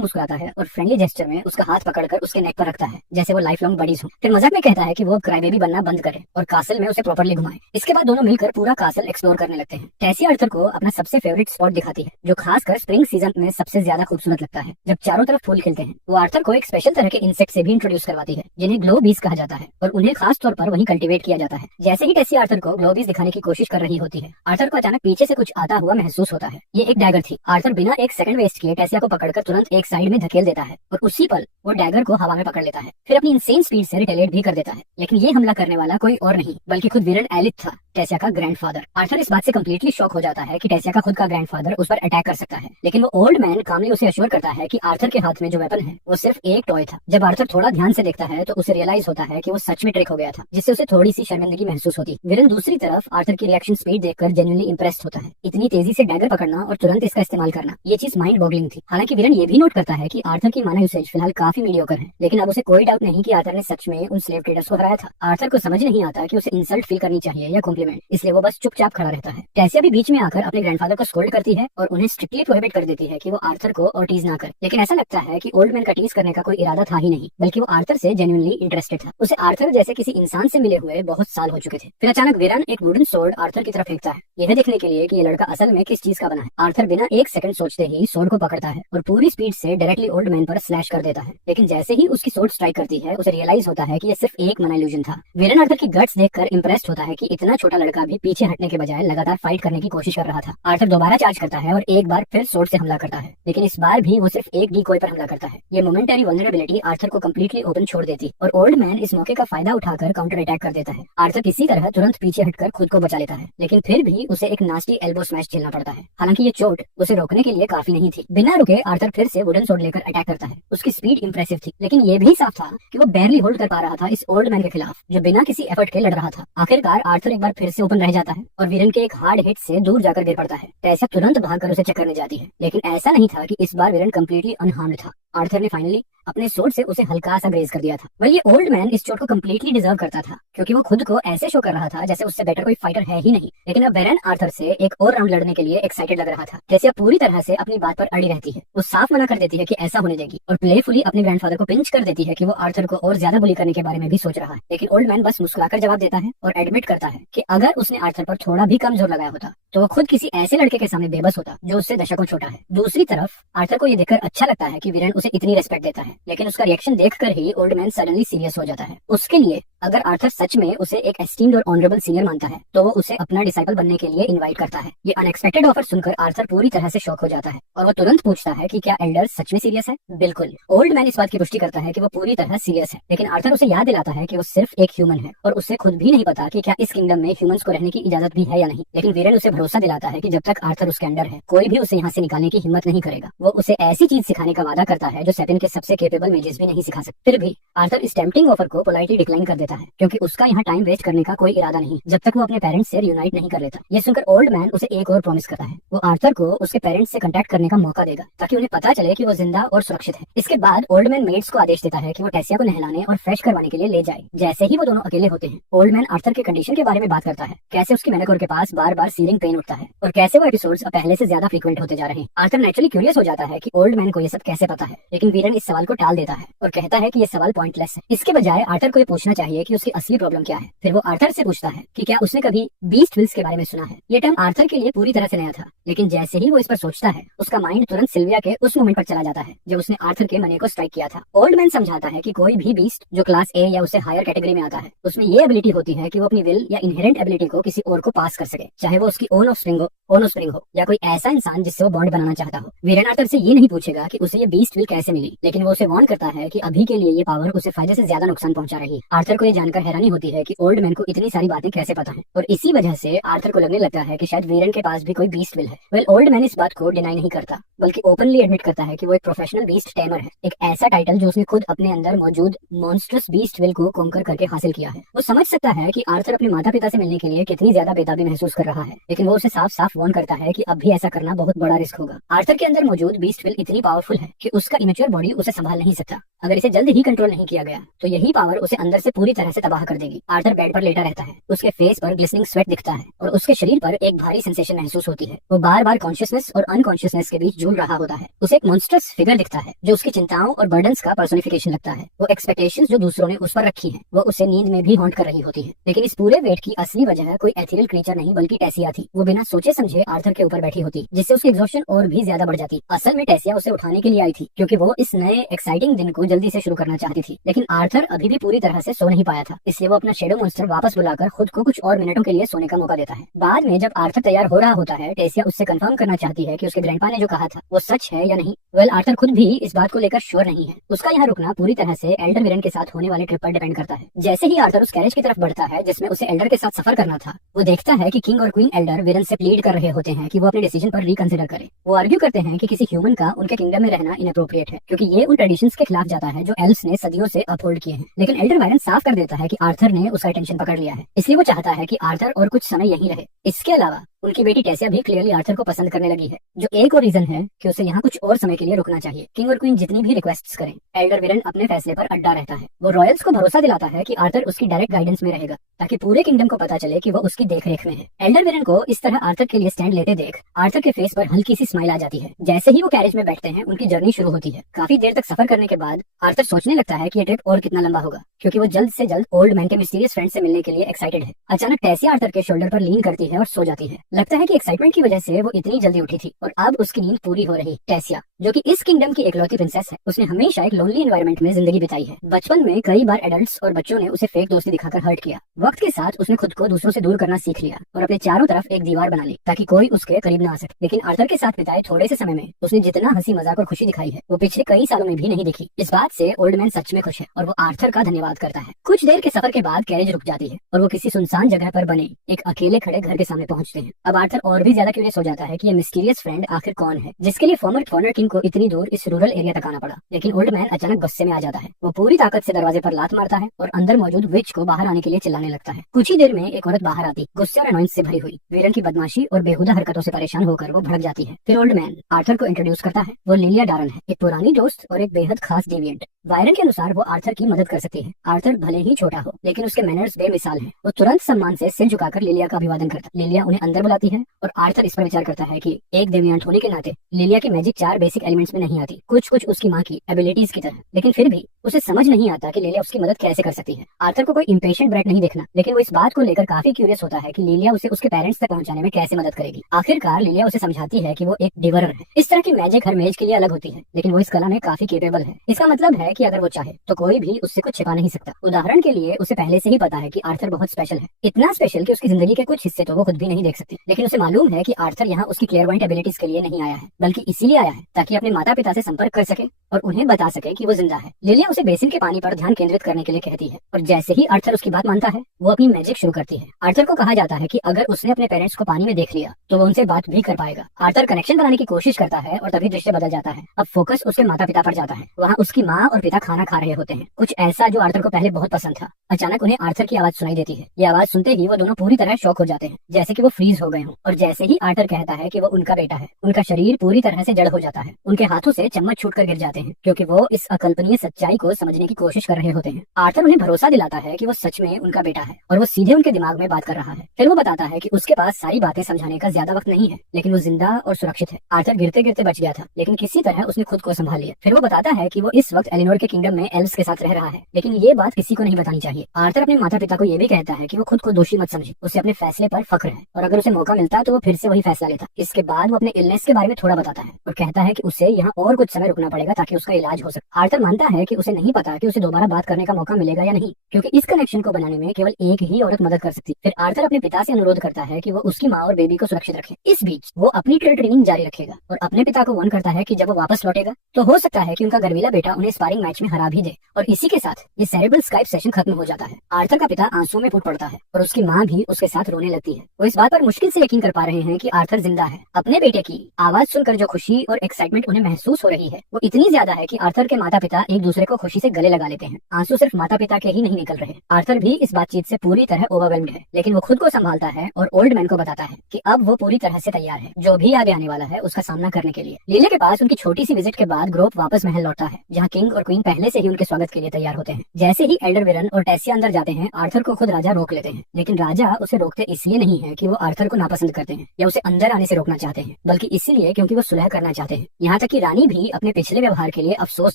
मुस्कुराता है और फ्रेंडली जेस्चर में उसका हाथ पकड़कर उसके नेक पर रखता है, जैसे वो लाइफ लॉन्ग बडीज हो। फिर मजाक में कहता है कि वो क्राई बेबी बनना बंद करे और कासल में उसे प्रॉपर्ली घुमाए। इसके बाद दोनों मिलकर पूरा कासल एक्सप्लोर करने लगते हैं। टेसिया आर्थर को अपना सबसे फेवरेट स्पॉट दिखाती है, जो खासकर स्प्रिंग सीजन में सबसे ज्यादा खूबसूरत लगता है, जब चारों तरफ फूल खिलते हैं। वो आर्थर को एक स्पेशल तरह के इंसेक्ट से भी इंट्रोड्यूस करवाती है, जिन्हें ग्लो बीज कहा जाता है और उन्हें खास तौर पर वहीं कल्टीवेट किया जाता है। जैसे ही टेसिया आर्थर को ग्लो बीज दिखाने की कोशिश कर रही होती है, आर्थर को अचानक पीछे से कुछ आता हुआ महसूस होता है। ये एक डैगर थी। आर्थर बिना एक सेकंड वेस्ट किए टेसिया को पकड़कर तुरंत एक साइड में धकेल देता है और उसी पल वो डैगर को हवा में पकड़ लेता है। फिर अपनी इंसेन स्पीड से रिटेलिएट भी कर देता है। लेकिन ये हमला करने वाला कोई और नहीं बल्कि खुद विरन एलिथ था, टेसिया का ग्रैंडफादर। आर्थर इस बात से कंप्लीटली शॉक हो जाता है कि टेसिया का खुद का ग्रैंडफादर उस पर अटैक कर सकता है। लेकिन वो ओल्ड मैन कामली उसे अश्योर करता है कि आर्थर के हाथ में जो वेपन है वो सिर्फ एक टॉय था। जब आर्थर थोड़ा ध्यान से देखता है तो उसे रियलाइज होता है कि वो सच में ट्रिक हो गया था, जिससे उसे थोड़ी सी शर्मिंदगी महसूस होती। विरन दूसरी तरफ आर्थर की रिएक्शन स्पीड देखकर जेन्युइनली इंप्रेस्ड होता है। इतनी तेजी से डैगर पकड़ना और तुरंत इसका इस्तेमाल करना, ये चीज माइंड बॉगलिंग थी। हालांकि विरन ये भी नोट करता है कि आर्थर की माना यूसेज फिलहाल काफी मीडियोकर है, लेकिन अब उसे कोई डाउट नहीं कि आर्थर ने सच में उन स्लेव ट्रेडर्स को हराया था। आर्थर को समझ नहीं आता कि उसे इंसल्ट फील करनी चाहिए या कॉम्प्लीमेंट, इसलिए वो बस चुपचाप खड़ा रहता है। टेसिया भी बीच में आकर अपने ग्रैंडफादर को स्कोल्ड करती है और उन्हें स्ट्रिक्टली प्रोहिबिट कर देती है कि वो आर्थर को और टीज ना करे। लेकिन ऐसा लगता है कि ओल्ड मैन का टीज करने का कोई इरादा था ही नहीं, बल्कि वो आर्थर से जेन्युइनली इंटरेस्टेड था। उसे आर्थर जैसे किसी इंसान से मिले हुए बहुत साल हो चुके थे। फिर अचानक विरन एक वुडन सोर्ड आर्थर की तरफ फेंकता है, यह देखने के लिए कि ये लड़का असल में किस चीज का बना है। आर्थर बिना एक सेकंड सोचते ही सोर्ड को पकड़ता है और पूरी स्पीड से डायरेक्टली ओल्ड मैन पर स्लैश कर देता है। लेकिन जैसे ही उसकी सोर्ड स्ट्राइक करती है, उसे रियलाइज होता है कि ये सिर्फ एक मना इल्यूजन था। विरन आर्थर की गट्स देखकर इंप्रेस्ड होता है कि इतना छोटा लड़का भी पीछे हटने के बजाय लगातार फाइट करने की कोशिश कर रहा था। आर्थर दोबारा चार्ज करता है और एक बार फिर सोर्ड से हमला करता है, लेकिन इस बार भी वो सिर्फ एक डिकॉय पर हमला करता है। ये मोमेंटरी वल्नरेबिलिटी आर्थर को कंप्लीटली ओपन छोड़ देती और ओल्ड मैन इस मौके का फायदा उठाकर काउंटर अटैक कर देता है। आर्थर किसी तरह तुरंत पीछे हटकर खुद को बचा लेता है, लेकिन फिर भी उसे एक नास्टी एल्बो स्मैश झेलना पड़ता है। हालांकि ये चोट उसे रोकने के लिए काफी नहीं थी। बिना रुके आर्थर फिर से वुडन सोर्ड लेकर अटैक करता है। उसकी स्पीड इंप्रेसिव थी, लेकिन ये भी साफ था कि वो बैरली होल्ड कर पा रहा था इस ओल्ड मैन के खिलाफ, जो बिना किसी एफर्ट के लड़ रहा था। आखिरकार आर्थर एक बार फिर से ओपन रह जाता है और वीरन के एक हार्ड हिट से दूर जाकर गिर पड़ता है। टेसिया तुरंत भागकर उसे चेक करने जाती है, लेकिन ऐसा नहीं था कि इस बार वीरन कंप्लीटली अनहार्म्ड था। आर्थर ने फाइनली अपने सोर्ड से उसे हल्का सा ग्रेज कर दिया था। वह ये ओल्ड मैन इस चोट को कंप्लीटली डिजर्व करता था, क्योंकि वो खुद को ऐसे शो कर रहा था जैसे उससे बेटर कोई फाइटर है ही नहीं। लेकिन अब वेरन आर्थर से एक और राउंड लड़ने के लिए एक्साइटेड लग रहा था। टेसिया पूरी तरह से अपनी बात पर अड़ी रहती है। वो साफ मना कर देती है कि ऐसा होने देगी और प्लेफुली अपने ग्रैंडफादर को पिंच कर देती है कि वो आर्थर को और ज्यादा बुली करने के बारे में भी सोच रहा है। लेकिन ओल्ड मैन बस मुस्कुराकर जवाब देता है और एडमिट करता है कि अगर उसने आर्थर पर थोड़ा भी कम जोर लगाया होता तो वो खुद किसी ऐसे लड़के के सामने बेबस होता जो उससे दशकों छोटा है। दूसरी तरफ आर्थर को ये देखकर अच्छा लगता है कि वीरन उसे इतनी रेस्पेक्ट देता है, लेकिन उसका रिएक्शन देखकर ही ओल्ड मैन सडनली सीरियस हो जाता है। उसके लिए अगर आर्थर सच में उसे एक एस्टीम्ड और ऑनरेबल सीनियर मानता है तो वो उसे अपना डिसाइपल बनने के लिए इनवाइट करता है। ये अनएक्सपेक्टेड ऑफर सुनकर आर्थर पूरी तरह से शॉक हो जाता है और वो तुरंत पूछता है कि क्या एल्डर सच में सीरियस है। बिल्कुल, ओल्ड मैन इस बात की पुष्टि करता है कि वो पूरी तरह सीरियस है, लेकिन आर्थर उसे याद दिलाता है कि वो सिर्फ एक ह्यूमन है और उसे खुद भी नहीं पता कि क्या इस किंगडम में ह्यूमंस को रहने की इजाजत भी है या नहीं। लेकिन वीरन उसे भरोसा दिलाता है कि जब तक आर्थर उसके अंडर है कोई भी उसे यहाँ से निकालने की हिम्मत नहीं करेगा। वो उसे ऐसी चीज सिखाने का वादा करता है जो सेपिन के सबसे केपेबल मेजेस भी नहीं सिखा सकते। फिर भी आर्थर इस टेम्पटिंग ऑफर को पोलाइटली डिक्लाइन कर देता है, क्योंकि उसका यहाँ टाइम वेस्ट करने का कोई इरादा नहीं जब तक वो अपने पेरेंट्स से रियूनाइट नहीं कर लेता। ये सुनकर ओल्ड मैन उसे एक और प्रॉमिस करता है, वो आर्थर को उसके पेरेंट्स से कांटेक्ट करने का मौका देगा ताकि उन्हें पता चले कि वो जिंदा और सुरक्षित है। इसके बाद ओल्ड मैन मेड्स को आदेश देता है कि वो टेसिया को नहलाने और फ्रेश करवाने के लिए ले जाए। जैसे ही वो दोनों अकेले होते हैं, ओल्ड मैन आर्थर के कंडीशन के बारे में बात करता है, कैसे उसकी मेनाकोर के पास बार बार सीलिंग पेन उठता है और कैसे वो एपिसोड्स अब पहले से ज्यादा फ्रीक्वेंट होते जा रहे हैं। आर्थर नेचुरली क्यूरियस हो जाता है कि ओल्ड मैन को ये सब कैसे पता है, लेकिन वीरन इस सवाल को टाल देता है और कहता है कि ये सवाल पॉइंटलेस है। इसके बजाय आर्थर को ये पूछना चाहिए कि उसकी असली प्रॉब्लम क्या है। फिर वो आर्थर से पूछता है कि क्या उसने कभी बीस्ट विल्स के बारे में सुना है। ये टर्म आर्थर के लिए पूरी तरह से नया था, लेकिन जैसे ही वो इस पर सोचता है उसका माइंड तुरंत सिल्विया के उस मोमेंट पर चला जाता है जब उसने आर्थर के मने को स्ट्राइक किया था। ओल्ड मैन समझाता है कि कोई भी बीस्ट जो क्लास ए या उससे हायर कैटेगरी में आता है उसमें ये एबिलिटी होती है कि वो अपनी विल या इनहेरेंट एबिलिटी को किसी और को पास कर सके, चाहे वो उसकी ओन ऑफस्प्रिंग हो या कोई ऐसा इंसान जिससे वो बॉन्ड बनाना चाहता हो। वीरन आर्थर से ये नहीं पूछेगा कि उसे ये बीस्ट विल कैसे मिली, लेकिन वो उसे उसे वार्न करता है कि अभी के लिए ये पावर उसे फायदे से ज्यादा नुकसान पहुंचा रही है। आर्थर को ये जानकर हैरानी होती है कि ओल्ड मैन को इतनी सारी बातें कैसे पता है, और इसी वजह से आर्थर को लगने लगता है कि शायद वीरन के पास भी कोई बीस्ट विल है। वेल, ओल्ड मैन इस बात को डिनाई नहीं करता, बल्कि ओपनली एडमिट करता है कि वो एक प्रोफेशनल बीस्ट टेमर है, एक ऐसा टाइटल जो उसने खुद अपने अंदर मौजूद मॉन्स्ट्रस बीस्ट विल को कॉन्कर करके हासिल किया है। वो समझ सकता है कि आर्थर अपने माता पिता से मिलने के लिए कितनी ज्यादा बेताबी महसूस कर रहा है, लेकिन वो उसे साफ साफ वार्न करता है कि अब भी ऐसा करना बहुत बड़ा रिस्क होगा। आर्थर के अंदर मौजूद बीस्ट विल इतनी पावरफुल है कि उसका इमेच्योर बॉडी उसे संभाल नहीं सकता। अगर इसे जल्द ही कंट्रोल नहीं किया गया तो यही पावर उसे अंदर से पूरी तरह से तबाह कर देगी। आर्थर बेड पर लेटा रहता है, उसके फेस पर ग्लिसनिंग स्वेट दिखता है और उसके शरीर पर एक भारी सेंसेशन महसूस होती है। वो बार बार कॉन्शियसनेस और अनकॉन्शियसनेस के बीच झूल रहा होता है। उसे एक मॉन्स्टरस फिगर दिखता है जो उसकी चिंताओं और बर्डन्स का पर्सोनिफिकेशन लगता है। वो एक्सपेक्टेशंस जो दूसरों ने उस पर रखी है वो उसे नींद में भी हॉन्ट कर रही होती है। लेकिन इस पूरे वेट की असली वजह कोई एथिरियल क्रीचर नहीं बल्कि टेसिया थी। वो बिना सोचे समझे आर्थर के ऊपर बैठी होती, जिससे उसकी एग्जॉस्शन और भी ज्यादा बढ़ जाती। असल में टेसिया उसे उठाने के लिए आई थी क्योंकि वो इस नए एक्साइटिंग दिन को जल्दी से शुरू करना चाहती थी। लेकिन आर्थर अभी भी पूरी तरह से सो नहीं पाया था, इसलिए वो अपना शेडो मॉन्स्टर वापस बुलाकर खुद को कुछ और मिनटों के लिए सोने का मौका देता है। बाद में जब आर्थर तैयार हो रहा होता है, टेसिया उससे कंफर्म करना चाहती है कि उसके ग्रैंडपा ने जो कहा था वो सच है या नहीं। वेल, आर्थर खुद भी इस बात को लेकर श्योर नहीं है। उसका यहाँ रुकना पूरी तरह से एल्डर विरन के साथ होने वाले ट्रिप पर डिपेंड करता है। जैसे ही आर्थर उस कैरेज की तरफ बढ़ता है जिसमें उसे एल्डर के साथ सफर करना था, वो देखता है कि किंग और क्वीन एल्डर विरन से प्लीड कर रहे होते हैं कि वो अपने डिसीजन पर रिकंसिडर करें। वो आर्ग्यू करते हैं कि किसी ह्यूमन का उनके किंगडम में रहना इनअप्रोप्रिएट है क्योंकि ये उन ट्रेडिशंस के खिलाफ जाता है जो एल्व्स ने सदियों से अपहोल्ड किए हैं। लेकिन एल्डर वायरन साफ कर देता है कि आर्थर ने उसका अटेंशन पकड़ लिया है, इसलिए वो चाहता है कि आर्थर और कुछ समय यहीं रहे। इसके अलावा उनकी बेटी टेसिया भी क्लियरली आर्थर को पसंद करने लगी है, जो एक और रीजन है कि उसे यहाँ कुछ और समय के लिए रुकना चाहिए। किंग और क्वीन जितनी भी रिक्वेस्ट्स करें, एल्डर विरन अपने फैसले पर अड्डा रहता है। वो रॉयल्स को भरोसा दिलाता है कि आर्थर उसकी डायरेक्ट गाइडेंस में रहेगा ताकि पूरे किंगडम को पता चले कि वो उसकी देखरेख में है। एल्डर विरन को इस तरह आर्थर के लिए स्टैंड लेते देख आर्थर के फेस पर हल्की सी स्माइल आ जाती है। जैसे ही वो कैरेज में बैठते हैं, उनकी जर्नी शुरू होती है। काफी देर तक सफर करने के बाद आर्थर सोचने लगता है कि ये ट्रिप और कितना लंबा होगा, क्योंकि वो जल्द से जल्द ओल्ड मैन के मिस्टीरियस फ्रेंड से मिलने के लिए एक्साइटेड है। अचानक टेसिया आर्थर के शोल्डर पर लीन करती है और सो जाती है। लगता है कि एक्साइटमेंट की वजह से वो इतनी जल्दी उठी थी और अब उसकी नींद पूरी हो रही। टेसिया, जो कि इस किंगडम की इकलौती प्रिंसेस है, उसने हमेशा एक लोनली एनवायरनमेंट में जिंदगी बिताई है। बचपन में कई बार एडल्ट्स और बच्चों ने उसे फेक दोस्ती दिखाकर हर्ट किया। वक्त के साथ उसने खुद को दूसरों से दूर करना सीख लिया और अपने चारों तरफ एक दीवार बना ली ताकि कोई उसके करीब ना आ सके। लेकिन आर्थर के साथ बिताए थोड़े से समय में उसने जितना हंसी मजाक और खुशी दिखाई है वो पिछले कई सालों में भी नहीं दिखी। इस बात से ओल्ड मैन सच में खुश है और वो आर्थर का धन्यवाद करता है। कुछ देर के सफर के बाद कैरेज रुक जाती है और वो किसी सुनसान जगह पर बने एक अकेले खड़े घर के सामने पहुंचते हैं। अब आर्थर और भी ज्यादा क्यूरियस हो जाता है कि ये मिस्टीरियस फ्रेंड आखिर कौन है जिसके लिए फॉर्मर थॉर्नर किंग को इतनी दूर इस रूरल एरिया तक आना पड़ा। लेकिन ओल्ड मैन अचानक गुस्से में आ जाता है। वो पूरी ताकत से दरवाजे पर लात मारता है और अंदर मौजूद विच को बाहर आने के लिए चिल्लाने लगता है। कुछ ही देर में एक औरत बाहर आती, गुस्से और अनॉयंस से भरी हुई। वीरन की बदमाशी और बेहुदा हरकतों से परेशान होकर वो भड़क जाती है। फिर ओल्ड मैन आर्थर को इंट्रोड्यूस करता है। वो लिलिया डारन है, एक पुरानी दोस्त और एक बेहद खास डेविएंट। वायरन के अनुसार वो आर्थर की मदद कर सकती है। आर्थर भले ही छोटा हो लेकिन उसके मैनर्स बेमिसाल हैं। वो तुरंत सम्मान से सिर झुकाकर लिलिया का अभिवादन करता। लिलिया उन्हें अंदर बुलाती है और आर्थर इस पर विचार करता है कि एक डेविएंट होने के नाते लिलिया की मैजिक 4 बेसिक एलिमेंट्स में नहीं आती, कुछ कुछ उसकी माँ की एबिलिटीज की तरह। लेकिन फिर भी उसे समझ नहीं आता कि लिलिया उसकी मदद कैसे कर सकती है। आर्थर को कोई इम्पेशेंट ब्रेट नहीं देखना, लेकिन वो इस बात को लेकर काफी क्यूरियस होता है कि लिलिया उसे उसके पेरेंट्स तक पहुंचाने में कैसे मदद करेगी। आखिरकार लिलिया उसे समझाती है कि वो एक डिवरर है। इस तरह की मैजिक हर मेज के लिए अलग होती है, लेकिन वो इस कला में काफी केपेबल है। इसका मतलब है कि अगर वो चाहे तो कोई भी उससे कुछ छिपा नहीं सकता। उदाहरण के लिए उसे पहले से ही पता है कि आर्थर बहुत स्पेशल है, इतना स्पेशल कि उसकी जिंदगी के कुछ हिस्से तो वो खुद भी नहीं देख सकती। लेकिन उसे मालूम है कि आर्थर यहाँ उसकी क्लियरवाइट एबिलिटीज के लिए नहीं आया है, बल्कि इसीलिए आया है ताकि अपने माता पिता से संपर्क कर सके और उन्हें बता सके कि वो जिंदा है। लिलिया उसे बेसिन के पानी पर ध्यान केंद्रित करने के लिए कहती है और जैसे ही आर्थर उसकी बात मानता है वो अपनी मैजिक शुरू करती है। आर्थर को कहा जाता है कि अगर उसने अपने पेरेंट्स को पानी में देख लिया तो वो उनसे बात भी कर पाएगा। आर्थर कनेक्शन बनाने की कोशिश करता है और तभी दृश्य बदल जाता है। अब फोकस उसके माता पिता पर जाता है। वहाँ उसकी माँ और पिता खाना खा रहे होते हैं, कुछ ऐसा जो आर्थर को पहले बहुत पसंद था। अचानक उन्हें आर्थर की आवाज सुनाई देती है। ये आवाज सुनते ही वो दोनों पूरी तरह शॉक हो जाते हैं, जैसे कि वो फ्रीज हो गए हों। और जैसे ही आर्थर कहता है कि वो उनका बेटा है, उनका शरीर पूरी तरह से जड़ हो जाता है। उनके हाथों से चम्मच छूटकर गिर जाते हैं क्योंकि वो इस अकल्पनीय सच्चाई को समझने की कोशिश कर रहे होते हैं। आर्थर उन्हें भरोसा दिलाता है कि वो सच में उनका बेटा है और वो सीधे उनके दिमाग में बात कर रहा है। फिर वो बताता है कि उसके पास सारी बातें समझाने का ज्यादा वक्त नहीं है, लेकिन वो जिंदा और सुरक्षित है। आर्थर गिरते गिरते बच गया था, लेकिन किसी तरह उसने खुद को संभाल लिया। फिर वो बताता है कि वो इस वक्त एलिनोर के किंगडम में एल्व्स के साथ रह रहा है, लेकिन ये बात किसी को नहीं बतानी चाहिए। आर्थर अपने माता पिता को ये भी कहता है कि वो खुद को दोषी मत समझे, उसे अपने फैसले पर फख्र है और अगर उसे मौका मिलता तो वो फिर से वही फैसला लेता। इसके बाद वो अपने इलनेस के बारे में थोड़ा बताता है और कहता है कि उसे यहाँ और कुछ समय रुकना पड़ेगा ताकि उसका इलाज हो सके। आर्थर मानता है कि उसे नहीं पता कि उसे दोबारा बात करने का मौका मिलेगा या नहीं, क्योंकि इस कनेक्शन को बनाने में केवल एक ही औरत मदद कर सकती। फिर आर्थर अपने पिता से अनुरोध करता है कि वो उसकी माँ और बेबी को सुरक्षित रखे। इस बीच वो अपनी ट्रेनिंग जारी रखेगा और अपने पिता को वार्न करता है कि जब वो वापस लौटेगा तो हो सकता है कि उनका गर्वीला बेटा उन्हें स्पारिंग मैच में हरा भी दे, और इसी के साथ ये सेरेब्रल स्काइप सेशन खत्म हो जाता है। आर्थर का पिता आंसू में फूट पड़ता है और उसकी माँ भी उसके साथ रोने लगती है। वो इस बात पर मुश्किल से यकीन कर पा रहे हैं कि आर्थर जिंदा है। अपने बेटे की आवाज सुनकर जो खुशी और एक्साइटमेंट उन्हें महसूस हो रही है वो इतनी ज्यादा है कि आर्थर के माता पिता एक दूसरे को खुशी से गले लगा लेते हैं। आंसू सिर्फ माता पिता के ही नहीं निकल रहे, आर्थर भी इस बातचीत से पूरी तरह ओवरवेल्म्ड है, लेकिन वो खुद को संभालता है और ओल्ड मैन को बताता है कि अब वो पूरी तरह से तैयार है जो भी आगे आने वाला है उसका सामना करने के लिए। लीले के पास उनकी छोटी सी विजिट के बाद ग्रोप वापस महल लौटता है, जहाँ किंग और क्वीन पहले से ही उनके स्वागत के लिए तैयार होते हैं। जैसे ही एल्डर विरन और टेसिया अंदर जाते हैं, आर्थर को खुद राजा रोक लेते हैं, लेकिन राजा उसे रोकते इसलिए नहीं है कि वो आर्थर को नापसंद करते हैं या उसे अंदर आने से रोकना चाहते हैं, बल्कि इसीलिए क्योंकि वो सुलह करना चाहते हैं। यहाँ तक कि रानी भी अपने पिछले व्यवहार के लिए अफसोस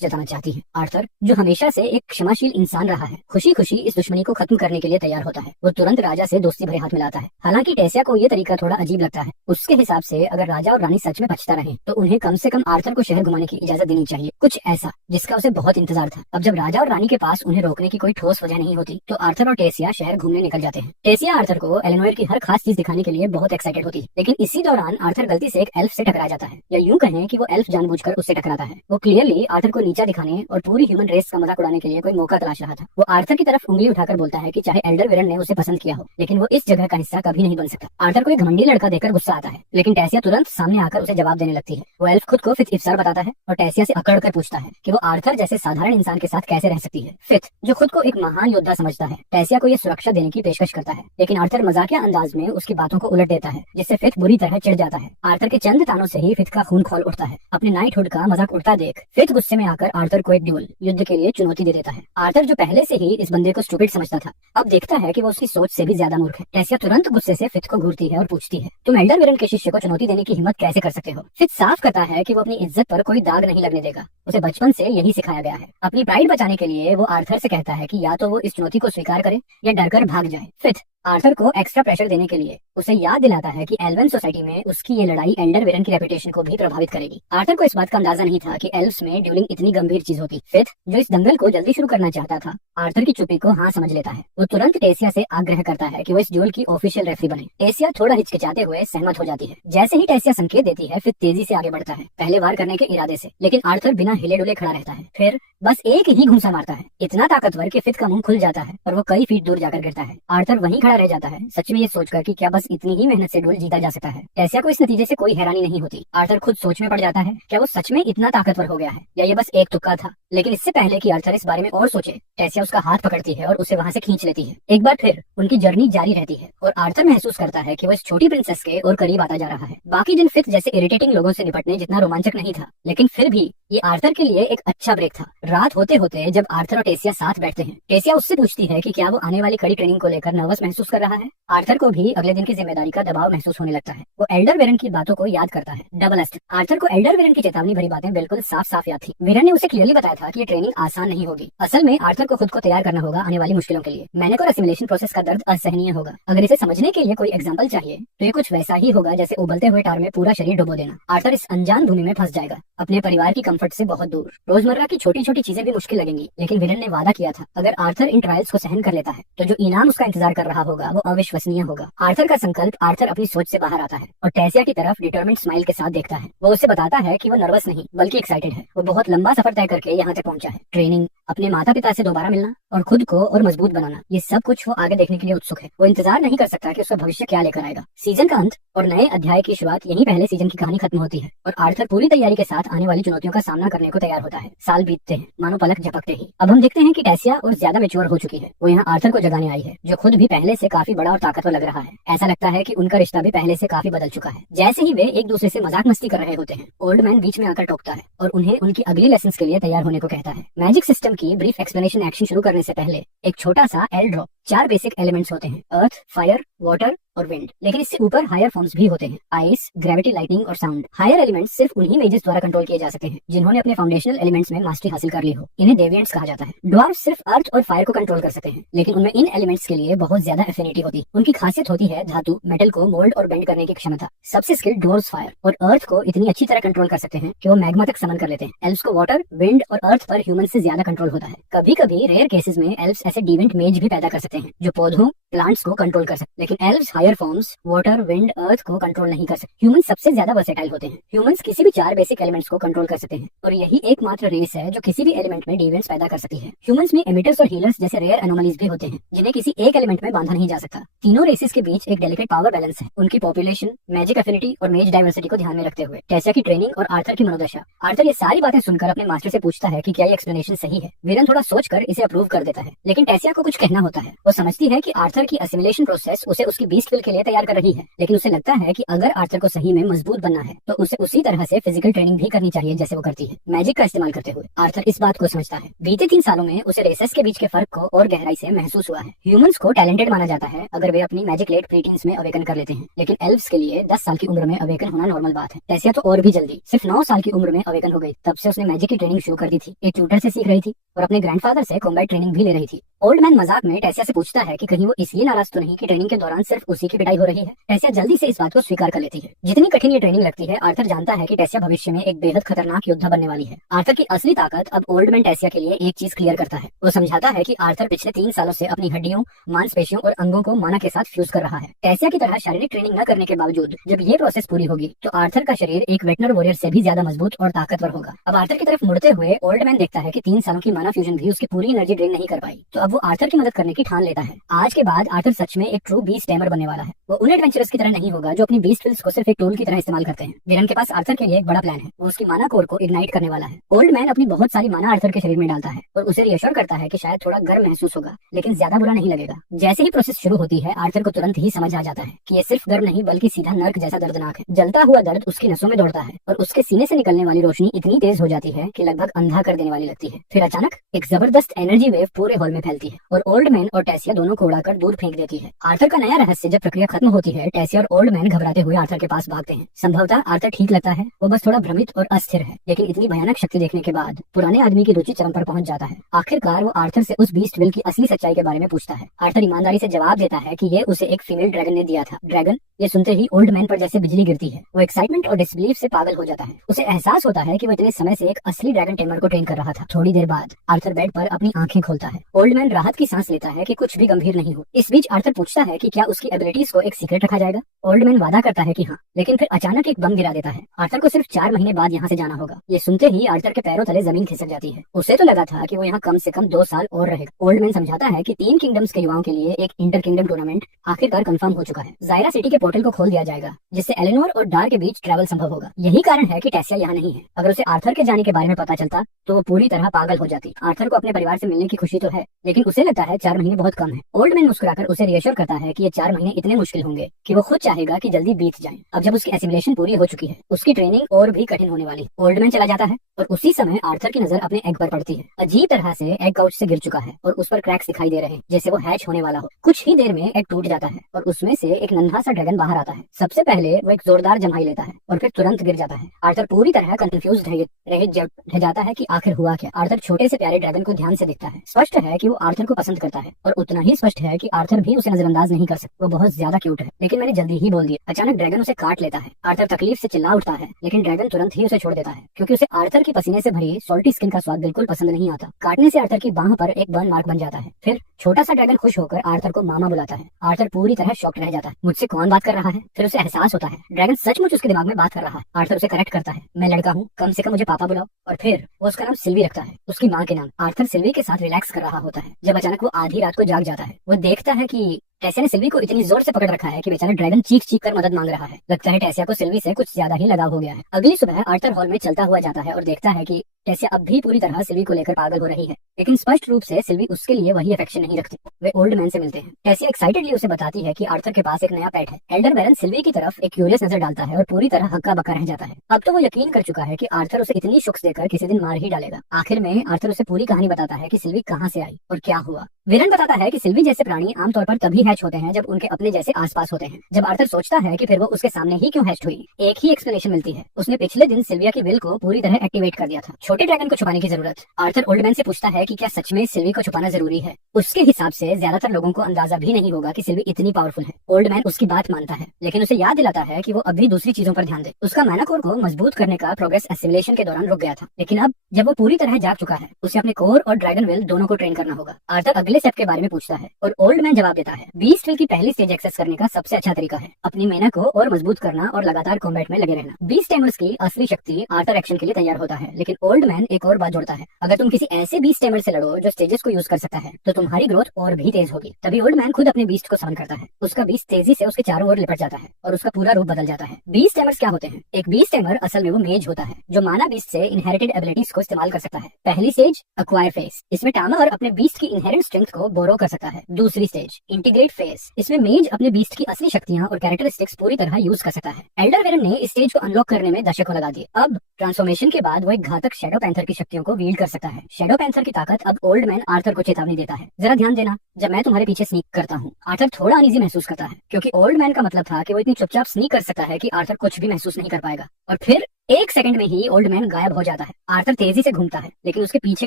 जताना चाहती है। आर्थर, जो हमेशा से एक क्षमाशील इंसान रहा है, खुशी खुशी इस दुश्मनी को खत्म करने के लिए तैयार होता है। वो तुरंत राजा से दोस्ती भरे हाथ मिलाता है। हालांकि टेसिया को ये तरीका थोड़ा अजीब लगता है। उसके हिसाब से अगर राजा और रानी सच में बचता रहे तो उन्हें कम से कम आर्थर को शहर घुमाने की इजाजत देनी चाहिए, कुछ ऐसा जिसका उसे बहुत इंतजार था। अब जब राजा और रानी के पास उन्हें रोकने की कोई ठोस वजह नहीं होती तो आर्थर और टेसिया शहर घूमने निकल जाते हैं। टेसिया आर्थर को एलेनोर की हर खास चीज दिखाने के लिए बहुत एक्साइटेड होती है, लेकिन इसी दौरान आर्थर गलती से एक एल्फ से टकरा जाता है, या यूं कहें कि वो एल्फ जानबूझकर उससे टकराता है। वो क्लियरली आर्थर को नीचा दिखाने और पूरी ह्यूमन रेस का मजाक उड़ाने के लिए कोई मौका तलाश रहा था। वो आर्थर की तरफ उंगली उठाकर बोलता है कि चाहे एल्डर विरन ने उसे पसंद किया हो, लेकिन वो इस जगह का हिस्सा कभी नहीं बन सकता। आर्थर को एक घमंडी लड़का देखकर गुस्सा आता है, लेकिन टेसिया तुरंत सामने आकर उसे जवाब देने लगती है। वो एल्फ खुद को फिथ इफ्सार बताता है और टेसिया से अकड़ कर पूछता है कि वो आर्थर जैसे साधारण इंसान के साथ कैसे रह सकती है। फिथ, जो खुद को एक महान योद्धा समझता है, टेसिया को ये सुरक्षा देने की पेशकश करता है, लेकिन आर्थर मजाकिया अंदाज में उसकी बातों को उलट देता है, जिससे फिथ बुरी तरह चिढ़ जाता है। आर्थर के चंद तानों से ही फिथ का खून खौल उठता है। अपने नाइटहुड का मजाक उड़ता देख फिथ गुस्से में आकर आर्थर को एक ड्यूल युद्ध के लिए चुनौती दे देता है। आर्थर, जो पहले से ही इस बंदे को स्टूपिड समझता था, अब देखता है कि वो उसकी सोच से भी ज्यादा मूर्ख है। टेसिया तुरंत गुस्से से फिथ को घूरती है और पूछती है, तुम एल्डर विरन के शिष्य को चुनौती देने की हिम्मत कैसे कर सकते हो? फिथ साफ करता है कि वो अपनी इज्जत पर कोई दाग नहीं लगने देगा। उसे बचपन से यही सिखाया गया है। अपनी प्राइड बचाने के लिए वो आर्थर से कहता है कि या तो वो इस चुनौती को स्वीकार करे या डरकर भाग जाए। फिथ आर्थर को एक्स्ट्रा प्रेशर देने के लिए उसे याद दिलाता है कि एल्वन सोसाइटी में उसकी ये लड़ाई एल्डर विरन की रेपुटेशन को भी प्रभावित करेगी। आर्थर को इस बात का अंदाजा नहीं था कि एल्व्स में ड्यूलिंग इतनी गंभीर चीज होती। फिथ, जो इस दंगल को जल्दी शुरू करना चाहता था, आर्थर की चुप्पी को हाँ समझ लेता है। वो तुरंत टेसिया से आग्रह करता है कि वो इस ड्यूल की ऑफिशियल रेफरी बने। टेसिया थोड़ा हिचकिचाते हुए सहमत हो जाती है। जैसे ही टेसिया संकेत देती है, फिर तेजी से आगे बढ़ता है, पहले वार करने के इरादे से, लेकिन आर्थर बिना हिले डुले खड़ा रहता है। फिर बस एक ही घूंसा मारता है, इतना ताकतवर कि फिथ का मुंह खुल जाता है और वो कई फीट दूर जाकर गिरता है। आर्थर वहीं खड़ा रह जाता है, सच में ये सोचकर कि क्या बस इतनी ही मेहनत से ड्यूल जीता जा सकता है। टेसिया को इस नतीजे से कोई हैरानी नहीं होती। आर्थर खुद सोच में पड़ जाता है, क्या वो सच में इतना ताकतवर हो गया है या ये बस एक तुक्का था। लेकिन इससे पहले कि आर्थर इस बारे में और सोचे, टेसिया उसका हाथ पकड़ती है और उसे वहाँ से खींच लेती है। एक बार फिर उनकी जर्नी जारी रहती है और आर्थर महसूस करता है कि वो इस छोटी प्रिंसेस के और करीब आता जा रहा है। बाकी दिन फिथ जैसे इरिटेटिंग लोगों से निपटने जितना रोमांचक नहीं था, लेकिन फिर भी ये आर्थर के लिए एक अच्छा ब्रेक था। रात होते होते जब आर्थर और टेसिया साथ बैठते हैं, टेसिया उससे पूछती है कि क्या वो आने वाली कड़ी ट्रेनिंग को लेकर नर्वस महसूस कर रहा है। आर्थर को भी अगले दिन की जिम्मेदारी का दबाव महसूस होने लगता है। वो एल्डर विरन की बातों को याद करता है। डबल एस्ट, आर्थर को एल्डर विरन की चेतावनी भरी बातें बिल्कुल साफ साफ याद थी। विरन ने उसे क्लियरली बताया था कि ये ट्रेनिंग आसान नहीं होगी। असल में आर्थर को खुद को तैयार करना होगा आने वाली मुश्किलों के लिए। मैनेक और असिमिलेशन प्रोसेस का दर्द असहनीय होगा। अगर इसे समझने के लिए कोई एग्जाम्पल चाहिए तो ये कुछ वैसा ही होगा जैसे उबलते हुए टार में पूरा शरीर डुबो देना। आर्थर इस अनजान भूमि में फंस जाएगा, अपने परिवार की कंफर्ट से बहुत दूर। रोजमर्रा की छोटी छोटी चीजें भी मुश्किल लगेंगी, लेकिन विरन ने वादा किया था अगर आर्थर इन ट्रायल्स को सहन कर लेता है तो जो इनाम उसका इंतजार कर रहा होगा वो अविश्वसनीय होगा। आर्थर का संकल्प, आर्थर अपनी सोच से बाहर आता है और टेसिया की तरफ डिटरमिन्ड स्माइल के साथ देखता है। वो उसे बताता है कि वो नर्वस नहीं बल्कि एक्साइटेड है। वो बहुत लंबा सफर तय करके यहाँ तक पहुंचा है। ट्रेनिंग, अपने माता पिता से दोबारा मिलना और खुद को और मजबूत बनाना, ये सब कुछ वो आगे देखने के लिए उत्सुक है। वो इंतजार नहीं कर सकता कि उसका भविष्य क्या लेकर आएगा। सीजन का अंत और नए अध्याय की शुरुआत यहीं पहले सीजन की कहानी खत्म होती है और आर्थर पूरी तैयारी के साथ आने वाली चुनौतियों का सामना करने को तैयार होता है। साल बीतते हैं मानो पलक झपकते ही। अब हम देखते हैं कि टेसिया और ज्यादा मैच्योर हो चुकी है। वो यहाँ आर्थर को जगाने आई है, जो खुद भी पहले से काफी बड़ा और ताकतवर लग रहा है। ऐसा लगता है कि उनका रिश्ता भी पहले से काफी बदल चुका है। जैसे ही वे एक दूसरे से मजाक मस्ती कर रहे होते हैं, ओल्ड मैन बीच में आकर टोकता है और उन्हें उनकी अगली लेसन्स के लिए तैयार होने को कहता है। मैजिक सिस्टम की ब्रीफ एक्सप्लेनेशन एक्शन शुरू करने से पहले एक छोटा सा एल ड्रॉप। 4 बेसिक एलिमेंट्स होते हैं, अर्थ, फायर, वाटर और विंड, लेकिन इससे ऊपर हायर फॉर्म्स भी होते हैं, आइस, ग्रेविटी, लाइटनिंग और साउंड। हायर एलिमेंट्स सिर्फ उन्हीं मेजेस द्वारा कंट्रोल किए जा सकते हैं जिन्होंने अपने फाउंडेशनल एलिमेंट्स में मास्टरी हासिल कर ली हो। इन्हें डेविएंट्स कहा जाता है। ड्वार्फ सिर्फ अर्थ और फायर को कंट्रोल कर सकते हैं, लेकिन उनमें इन एलिमेंट्स के लिए बहुत ज्यादा एफिनिटी होती। उनकी खासियत होती है धातु, मेटल को मोल्ड और बेंड करने की क्षमता। सबसे स्किल्ड ड्वार्फ्स फायर और अर्थ को इतनी अच्छी तरह कंट्रोल कर सकते हैं कि वो मैग्मा तक समन कर लेते हैं। एल्व्स को वाटर, विंड और अर्थ पर ह्यूमन से ज्यादा कंट्रोल होता है। कभी कभी रेयर केसेस में एल्व्स ऐसे डिवेंट मेज भी पैदा कर सकते हैं सकते हैं जो पौधों प्लांट्स को कंट्रोल कर सकते, लेकिन elves higher forms water, wind, earth को कंट्रोल नहीं कर सकते। ह्यूमंस सबसे ज्यादा वर्सेटाइल होते हैं। ह्यूमंस किसी भी 4 बेसिक एलिमेंट्स को कंट्रोल कर सकते हैं और यही एकमात्र रेस है जो किसी भी एलिमेंट में डिविएंस पैदा कर सकती है। ह्यूमंस में एमिटर्स और हीलर्स जैसे रेयर एनोमलीज भी होते हैं जिन्हें किसी एक एलिमेंट में बांधा नहीं जा सकता। तीनों रेसेस के बीच एक डेलिकेट पावर बैलेंस है, उनकी पॉपुलेशन, मैजिक एफिनिटी और मेज डाइवर्सिटी को ध्यान में रखते हुए। टेसिया की ट्रेनिंग और आर्थर की मनोदशा। आर्थर ये सारी बातें सुनकर अपने मास्टर से पूछता है कि क्या ये एक्सप्लेनेशन सही है। वीरन थोड़ा सोचकर इसे अप्रूव कर देता है, लेकिन टेसिया को कुछ कहना होता है। वो समझती है कि आर्थर की असिमिलेशन प्रोसेस उसे उसकी बीस्ट विल के लिए तैयार कर रही है, लेकिन उसे लगता है कि अगर आर्थर को सही में मजबूत बनना है तो उसे उसी तरह से फिजिकल ट्रेनिंग भी करनी चाहिए जैसे वो करती है, मैजिक का इस्तेमाल करते हुए। आर्थर इस बात को समझता है। बीते 3 सालों में उसे रेसेस के बीच के फर्क को और गहराई से महसूस हुआ है। ह्यूमंस को टैलेंटेड माना जाता है अगर वे अपनी मैजिक लेट प्रीटीन्स में अवेकन कर लेते हैं, लेकिन एल्व्स के लिए 10 साल की उम्र में अवेकन होना नॉर्मल बात है। टेसिया तो और भी जल्दी, सिर्फ 9 साल की उम्र में अवेकन हो गई। तब से उसने मैजिक की ट्रेनिंग शुरू कर दी थी, एक ट्यूटर से सीख रही थी और अपने ग्रैंडफादर से कॉम्बैट ट्रेनिंग भी ले रही थी। ओल्ड मैन मजाक में टेसिया से पूछता है कि कहीं वो इसलिए नाराज तो नहीं कि ट्रेनिंग के दौरान सिर्फ उसी की पिटाई हो रही है। टेसिया जल्दी से इस बात को स्वीकार कर लेती है। जितनी कठिन ये ट्रेनिंग लगती है, आर्थर जानता है कि टेसिया भविष्य में एक बेहद खतरनाक योद्धा बनने वाली है। आर्थर की असली ताकत अब ओल्ड मैन टेसिया के लिए एक चीज क्लियर करता है। वो समझाता है कि आर्थर पिछले 3 सालों से अपनी हड्डियों, मांसपेशियों और अंगों को माना के साथ फ्यूज कर रहा है। टेसिया की तरह शारीरिक ट्रेनिंग न करने के बावजूद जब ये प्रोसेस पूरी होगी तो आर्थर का शरीर एक वेटनर वॉरियर से भी ज्यादा मजबूत और ताकतवर होगा। अब आर्थर की तरफ मुड़ते हुए ओल्ड मैन देखता है कि 3 सालों की माना फ्यूजन भी उसकी पूरी एनर्जी ड्रेन नहीं कर पाई, तो अब वो आर्थर की मदद करने की ठान लेता है। आज के बाद आर्थर सच में एक ट्रू बीस्ट टेमर बनने वाला है। वो उन एडवेंचरर्स की तरह नहीं होगा जो अपनी बीस्ट विल्स को सिर्फ एक टूल की तरह इस्तेमाल करते हैं। वीरन के पास आर्थर के लिए एक बड़ा प्लान है। वो उसकी माना कोर को इग्नाइट करने वाला है। ओल्ड मैन अपनी बहुत सारी माना आर्थर के शरीर में डालता है और उसे रिएश्योर करता है कि शायद थोड़ा गर्म महसूस होगा, लेकिन ज्यादा बुरा नहीं लगेगा। जैसे ही प्रोसेस शुरू होती है, आर्थर को तुरंत ही समझ आ जाता है कि ये सिर्फ गर्म नहीं बल्कि सीधा नर्क जैसा दर्दनाक है। जलता हुआ दर्द उसकी नसों में दौड़ता है और उसके सीने से निकलने वाली रोशनी इतनी तेज हो जाती है कि लगभग अंधा कर देने वाली लगती है। फिर अचानक एक जबरदस्त एनर्जी वेव पूरे हॉल में फैलती है और ओल्ड मैन और टेसिया दोनों को उड़ाकर दूर फेंक देती है। आर्थर का नया रहस्य जब प्रक्रिया खत्म होती है, टेसिया और ओल्ड मैन घबराते हुए आर्थर के पास भागते हैं। संभवतः आर्थर ठीक लगता है, वो बस थोड़ा भ्रमित और अस्थिर है, लेकिन इतनी भयानक शक्ति देखने के बाद पुराने आदमी की रुचि चरम पर पहुंच जाता है। आखिरकार वो आर्थर से उस बीस्ट विल की असली सच्चाई के बारे में पूछता है। आर्थर ईमानदारी से जवाब देता है कि ये उसे एक फीमेल ड्रैगन ने दिया था। ड्रैगन ये सुनते ही ओल्ड मैन पर जैसे बिजली गिरती है। वो एक्साइटमेंट और डिसबिलीफ से पागल हो जाता है। उसे एहसास होता है कि वो इतने समय से एक असली ड्रैगन टेमर को ट्रेन कर रहा था। थोड़ी देर बाद आर्थर बेड पर अपनी आंखें खोलता है। ओल्ड मैन राहत की सांस लेता है कि कुछ भी गंभीर नहीं हो। इस बीच आर्थर पूछता है कि क्या उसकी एबिलिटीज को एक सीक्रेट रखा जाएगा। ओल्ड मैन वादा करता है कि हाँ, लेकिन फिर अचानक एक बम गिरा देता है। आर्थर को सिर्फ 4 महीने बाद यहाँ से जाना होगा। ये सुनते ही आर्थर के पैरों तले जमीन खिसक जाती है। उसे तो लगा था कि वो यहाँ कम से कम 2 साल और रहेगा। ओल्ड मैन समझाता है कि 3 किंगडम्स के युवाओं के लिए एक इंटर किंगडम टूर्नामेंट आखिरकार कंफर्म हो चुका है। जायरा सिटी के पोर्टल को खोल दिया जाएगा जिससे एलेनोर और डार के बीच ट्रैवल संभव होगा। यही कारण है कि टेसिया यहाँ नहीं है। अगर उसे आर्थर के जाने के बारे में पता चलता तो वो पूरी तरह पागल हो जाती। आर्थर को अपने परिवार से मिलने की खुशी तो है, लेकिन उसे लगता है 4 महीने बहुत कम है। ओल्ड मैन मुस्कुराकर उसे रिएश्योर करता है कि ये 4 महीने इतने मुश्किल होंगे कि वो खुद चाहेगा कि जल्दी बीत जाएं। अब जब उसकी एसिमिलेशन पूरी हो चुकी है, उसकी ट्रेनिंग और भी कठिन होने वाली। ओल्ड मैन चला जाता है और उसी समय आर्थर की नजर अपने एग पर पड़ती है। अजीब तरह से एग काउच से गिर चुका है और उस पर क्रैक्स दिखाई दे रहे हैं जैसे वो हैच होने वाला हो। कुछ ही देर में एग टूट जाता है और उसमें से एक नन्हा सा ड्रैगन बाहर आता है। सबसे पहले वो एक जोरदार जम्हाई लेता है और फिर तुरंत गिर जाता है। आर्थर पूरी तरह कंफ्यूज रह जाता है कि आखिर हुआ क्या। आर्थर छोटे से प्यारे ड्रैगन को ध्यान से देखता है। स्पष्ट है कि वो आर्थर को पसंद करता है और उतना ही स्पष्ट है कि आर्थर भी उसे नजरअंदाज नहीं कर सकता। वो बहुत ज्यादा क्यूट है, लेकिन मैंने जल्दी ही बोल दिया। अचानक ड्रैगन उसे काट लेता है। आर्थर तकलीफ से चिल्ला उठता है, लेकिन ड्रैगन तुरंत ही उसे छोड़ देता है क्योंकि उसे आर्थर की पसीने से भरी सॉल्टी स्किन का स्वाद बिल्कुल पसंद नहीं आता। काटने से आर्थर की बांह पर एक बर्न मार्क बन जाता है। फिर छोटा सा ड्रैगन खुश होकर आर्थर को मामा बुलाता है। आर्थर पूरी तरह शॉक्ड रह जाता है। मुझसे कौन बात कर रहा है? फिर उसे एहसास होता है ड्रैगन सचमुच उसके दिमाग में बात कर रहा है। आर्थर उसे करेक्ट करता है, मैं लड़का हूँ, कम से कम मुझे पापा बुलाओ। और फिर वो उसका नाम सिल्वी रखता है, उसकी माँ के नाम। आर्थर सिल्वी के साथ रिलैक्स कर रहा होता है जब अचानक वो आधी रात को जाग जाता है। वो देखता है कि टेसिया ने सिल्वी को इतनी जोर से पकड़ रखा है कि बेचारा ड्रैगन चीख चीख कर मदद मांग रहा है। लगता है टेसिया को सिल्वी से कुछ ज्यादा ही लगाव हो गया है। अगली सुबह आर्थर हॉल में चलता हुआ जाता है और देखता है कि टेसिया अब भी पूरी तरह सिल्वी को लेकर पागल हो रही है, लेकिन स्पष्ट रूप से सिल्वी उसके लिए वही अफेक्शन नहीं रखती। वे ओल्ड मैन से मिलते हैं। टेसिया एक्साइटेडली उसे बताती है कि आर्थर के पास एक नया पेट है। एल्डर बैरन सिल्वी की तरफ एक क्यूरियस नजर डालता है और पूरी तरह हक्का बक्का रह जाता है। अब तो वो यकीन कर चुका है कि आर्थर उसे इतनी शुक्स देकर किसी दिन मार ही डालेगा। आखिर में आर्थर उसे पूरी कहानी बताता है कि सिल्वी कहाँ से आई और क्या हुआ। वीरन बताता है कि सिल्वी जैसे प्राणी आमतौर पर तभी हैच होते हैं जब उनके अपने जैसे आसपास होते हैं। जब आर्थर सोचता है कि फिर वो उसके सामने ही क्यों हैच हुई, एक ही एक्सप्लेनेशन मिलती है, उसने पिछले दिन सिल्विया की विल को पूरी तरह एक्टिवेट कर दिया था। छोटे ड्रैगन को छुपाने की जरूरत। आर्थर ओल्डमैन से पूछता है कि क्या सच में सिल्वी को छुपाना जरूरी है। उसके हिसाब से ज्यादातर लोगों को अंदाजा भी नहीं होगा कि सिल्वी इतनी पावरफुल है। ओल्डमैन उसकी बात मानता है, लेकिन उसे याद दिलाता है कि वो अभी दूसरी चीजों पर ध्यान दे। उसका मैनाकोर को मजबूत करने का प्रोग्रेस एसिमिलेशन के दौरान रुक गया था, लेकिन अब जब वो पूरी तरह जाग चुका है, उसे अपने कोर और ड्रैगन विल दोनों को ट्रेन करना होगा। आर्थर अगले स्टेप के बारे में पूछता है और ओल्डमैन जवाब देता है, बीस्ट विल की पहली स्टेज एक्सेस करने का सबसे अच्छा तरीका है अपनी मेना को और मजबूत करना और लगातार कॉम्बैट में लगे रहना। बीस्ट टेमर्स की असली शक्ति आर्थर एक्शन के लिए तैयार होता है, लेकिन ओल्डमैन एक और बात जोड़ता है, अगर तुम किसी ऐसे बीस्ट टेमर से लड़ो जो स्टेजेस को यूज कर सकता है, तो तुम्हारी ग्रोथ और भी तेज होगी। तभी ओल्डमैन खुद अपने बीस्ट को समन करता है। उसका बीस्ट तेजी से उसके चारों ओर लिपट जाता है और उसका पूरा रूप बदल जाता है। बीस्ट टेमर्स क्या होते हैं? एक बीस्ट टेमर असल में वो मेज होता है जो माना बीस्ट से इनहेरिटेड एबिलिटीज को इस्तेमाल कर सकता है। पहली स्टेज अक्वायर फेज, इसमें टामर अपने बीस्ट की इनहेरेंट स्ट्रेंथ को बोरो कर सकता है। दूसरी स्टेज इंटीग्रेट फेज, इसमें मेज अपने बीस्ट की असली शक्तियां और कैरेक्टरिस्टिक्स पूरी तरह यूज कर सकता है। एल्डर वेरन ने इस स्टेज को अनलॉक करने में दशकों लगा दिए। अब ट्रांसफॉर्मेशन के बाद वो एक घातक शैडो पैंथर की शक्तियों को वील्ड कर सकता है। शैडो पैंथर की ताकत अब ओल्डमैन आर्थर को चेतावनी देता है, जरा ध्यान देना, जब मैं तुम्हारे पीछे स्नीक करता हूँ। आर्थर थोड़ा अनईजी महसूस करता है, क्योंकि ओल्डमैन का मतलब था कि वो इतनी चुपचाप स्नीक कर सकता है कि आर्थर कुछ भी महसूस नहीं कर पाएगा। और फिर एक सेकंड में ही ओल्डमैन गायब हो जाता है। आर्थर तेजी से घूमता है, लेकिन उसके पीछे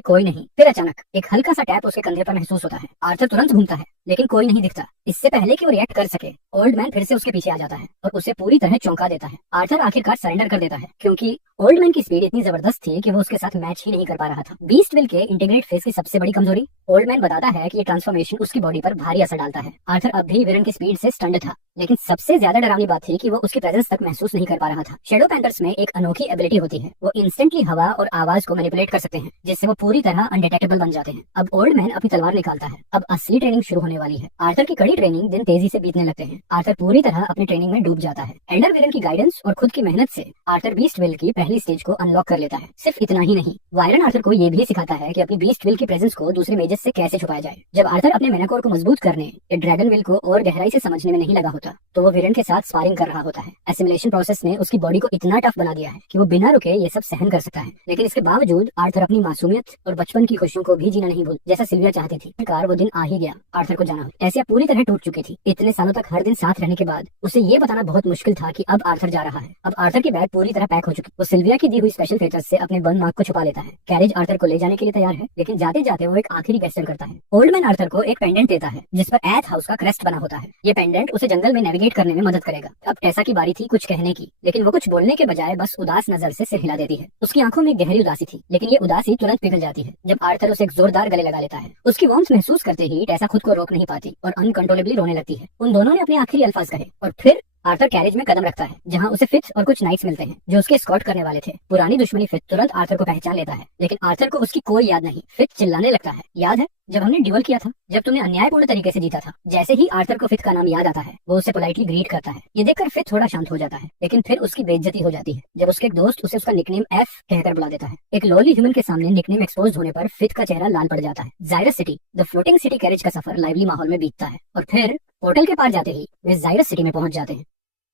कोई नहीं। फिर अचानक एक हल्का सा टैप उसके कंधे पर महसूस होता है। आर्थर तुरंत घूमता है, लेकिन कोई नहीं दिखता। इससे पहले कि वो रिएक्ट कर सके, ओल्डमैन फिर से उसके पीछे आ जाता है और उसे पूरी तरह चौंका देता है। आर्थर आखिरकार सरेंडर कर देता है, क्योंकि ओल्डमैन की स्पीड इतनी जबरदस्त थी कि वो उसके साथ मैच ही नहीं कर पा रहा था। बीस्ट विल के इंटीग्रेट फेज की सबसे बड़ी कमजोरी, ओल्डमैन बताता है कि ये ट्रांसफॉर्मेशन उसकी बॉडी पर भारी असर डालता है। आर्थर अब भी विरन की स्पीड से स्टंड था, लेकिन सबसे ज्यादा डरावनी बात थी कि वो उसकी प्रेजेंस तक महसूस नहीं कर पा रहा था। शैडो पैंथर्स में एक अनोखी एबिलिटी होती है, वो इंस्टेंटली हवा और आवाज को मैनिपुलेट कर सकते हैं, जिससे वो पूरी तरह अनडिटेक्टेबल बन जाते हैं। अब ओल्डमैन अपनी तलवार निकालता है। अब असली ट्रेनिंग शुरू होने वाली है। आर्थर की कड़ी ट्रेनिंग दिन तेजी से बीतने लगते हैं। आर्थर पूरी तरह अपनी ट्रेनिंग में डूब जाता है। एल्डर विरन की गाइडेंस और खुद की मेहनत से आर्थर बीस्ट विल की पहली स्टेज को अनलॉक कर लेता है। सिर्फ इतना ही नहीं, वायरन आर्थर को ये भी सिखाता है कि अपनी बीस्ट विल की प्रेजेंस को दूसरे मेजेस से कैसे छुपाया जाए। जब आर्थर अपने मेनाकोर को मजबूत करने या ड्रैगन विल को और गहराई से समझने में नहीं लगा होता, तो वो विरन के साथ स्पारिंग कर रहा होता है। एसिमिलेशन प्रोसेस ने उसकी बॉडी को इतना टफ बना दिया है कि वो बिना रुके ये सब सहन कर सकता है। लेकिन इसके बावजूद आर्थर अपनी मासूमियत और बचपन की खुशियों को भी जीना नहीं भूल, जैसा सिल्विया चाहती थी। कार वो दिन आ ही गया, आर्थर को जाना। ऐसे पूरी तरह टूट चुकी थी। इतने सालों तक हर दिन साथ रहने के बाद उसे ये बताना बहुत मुश्किल था कि अब आर्थर जा रहा है। अब आर्थर की बैग पूरी तरह पैक हो चुकी। वो सिल्विया की दी हुई स्पेशल फेचर्स से अपने बर्न मार्क को छुपा लेता है। कैरेज आर्थर को ले जाने के लिए तैयार है, लेकिन जाते जाते वो एक आखिरी क्वेश्चन करता है। ओल्डमैन आर्थर को एक पेंडेंट देता है जिस पर एथ हाउस का क्रेस्ट बना होता है। ये पेंडेंट उसे जंगल में नेविगेट करने में मदद करेगा। अब टेसा की बारी थी कुछ कहने की, लेकिन वो कुछ बोलने के बजाय बस उदास नजर से सिर हिला देती है। उसकी आंखों में गहरी उदासी थी, लेकिन ये उदासी तुरंत पिघल जाती है जब आर्थर उसे एक जोरदार गले लगा लेता है। उसकी वार्मथ महसूस करते ही टेसा खुद को रोक नहीं पाती और अनकंट्रोलेबली रोने लगती है। उन दोनों ने अपने आखिरी अल्फाज कहे और फिर आर्थर कैरेज में कदम रखता है, जहां उसे फिट्ज और कुछ नाइट्स मिलते हैं जो उसके स्कॉट करने वाले थे। पुरानी दुश्मनी फिट्ज तुरंत आर्थर को पहचान लेता है, लेकिन आर्थर को उसकी कोई याद नहीं। फिट्ज चिल्लाने लगता है, याद है जब हमने ड्यूल किया था, जब तुमने अन्यायपूर्ण तरीके से जीता था। जैसे ही आर्थर को फिट्ज का नाम याद आता है, वो उसे पोलाइटली ग्रीट करता है। ये देखकर फिट्ज थोड़ा शांत हो जाता है, लेकिन फिर उसकी बेइज्जती हो जाती है जब उसके एक दोस्त उसे उसका निकनेम एफ कहकर बुला देता है। एक लोली ह्यूमन के सामने निकनेम एक्सपोज होने पर फिट्ज का चेहरा लाल पड़ जाता है। Zyrus city, the floating city carriage का सफर लाइवली माहौल में बीतता है और फिर पोर्टल के पार जाते ही वे जायरस सिटी में पहुंच जाते हैं।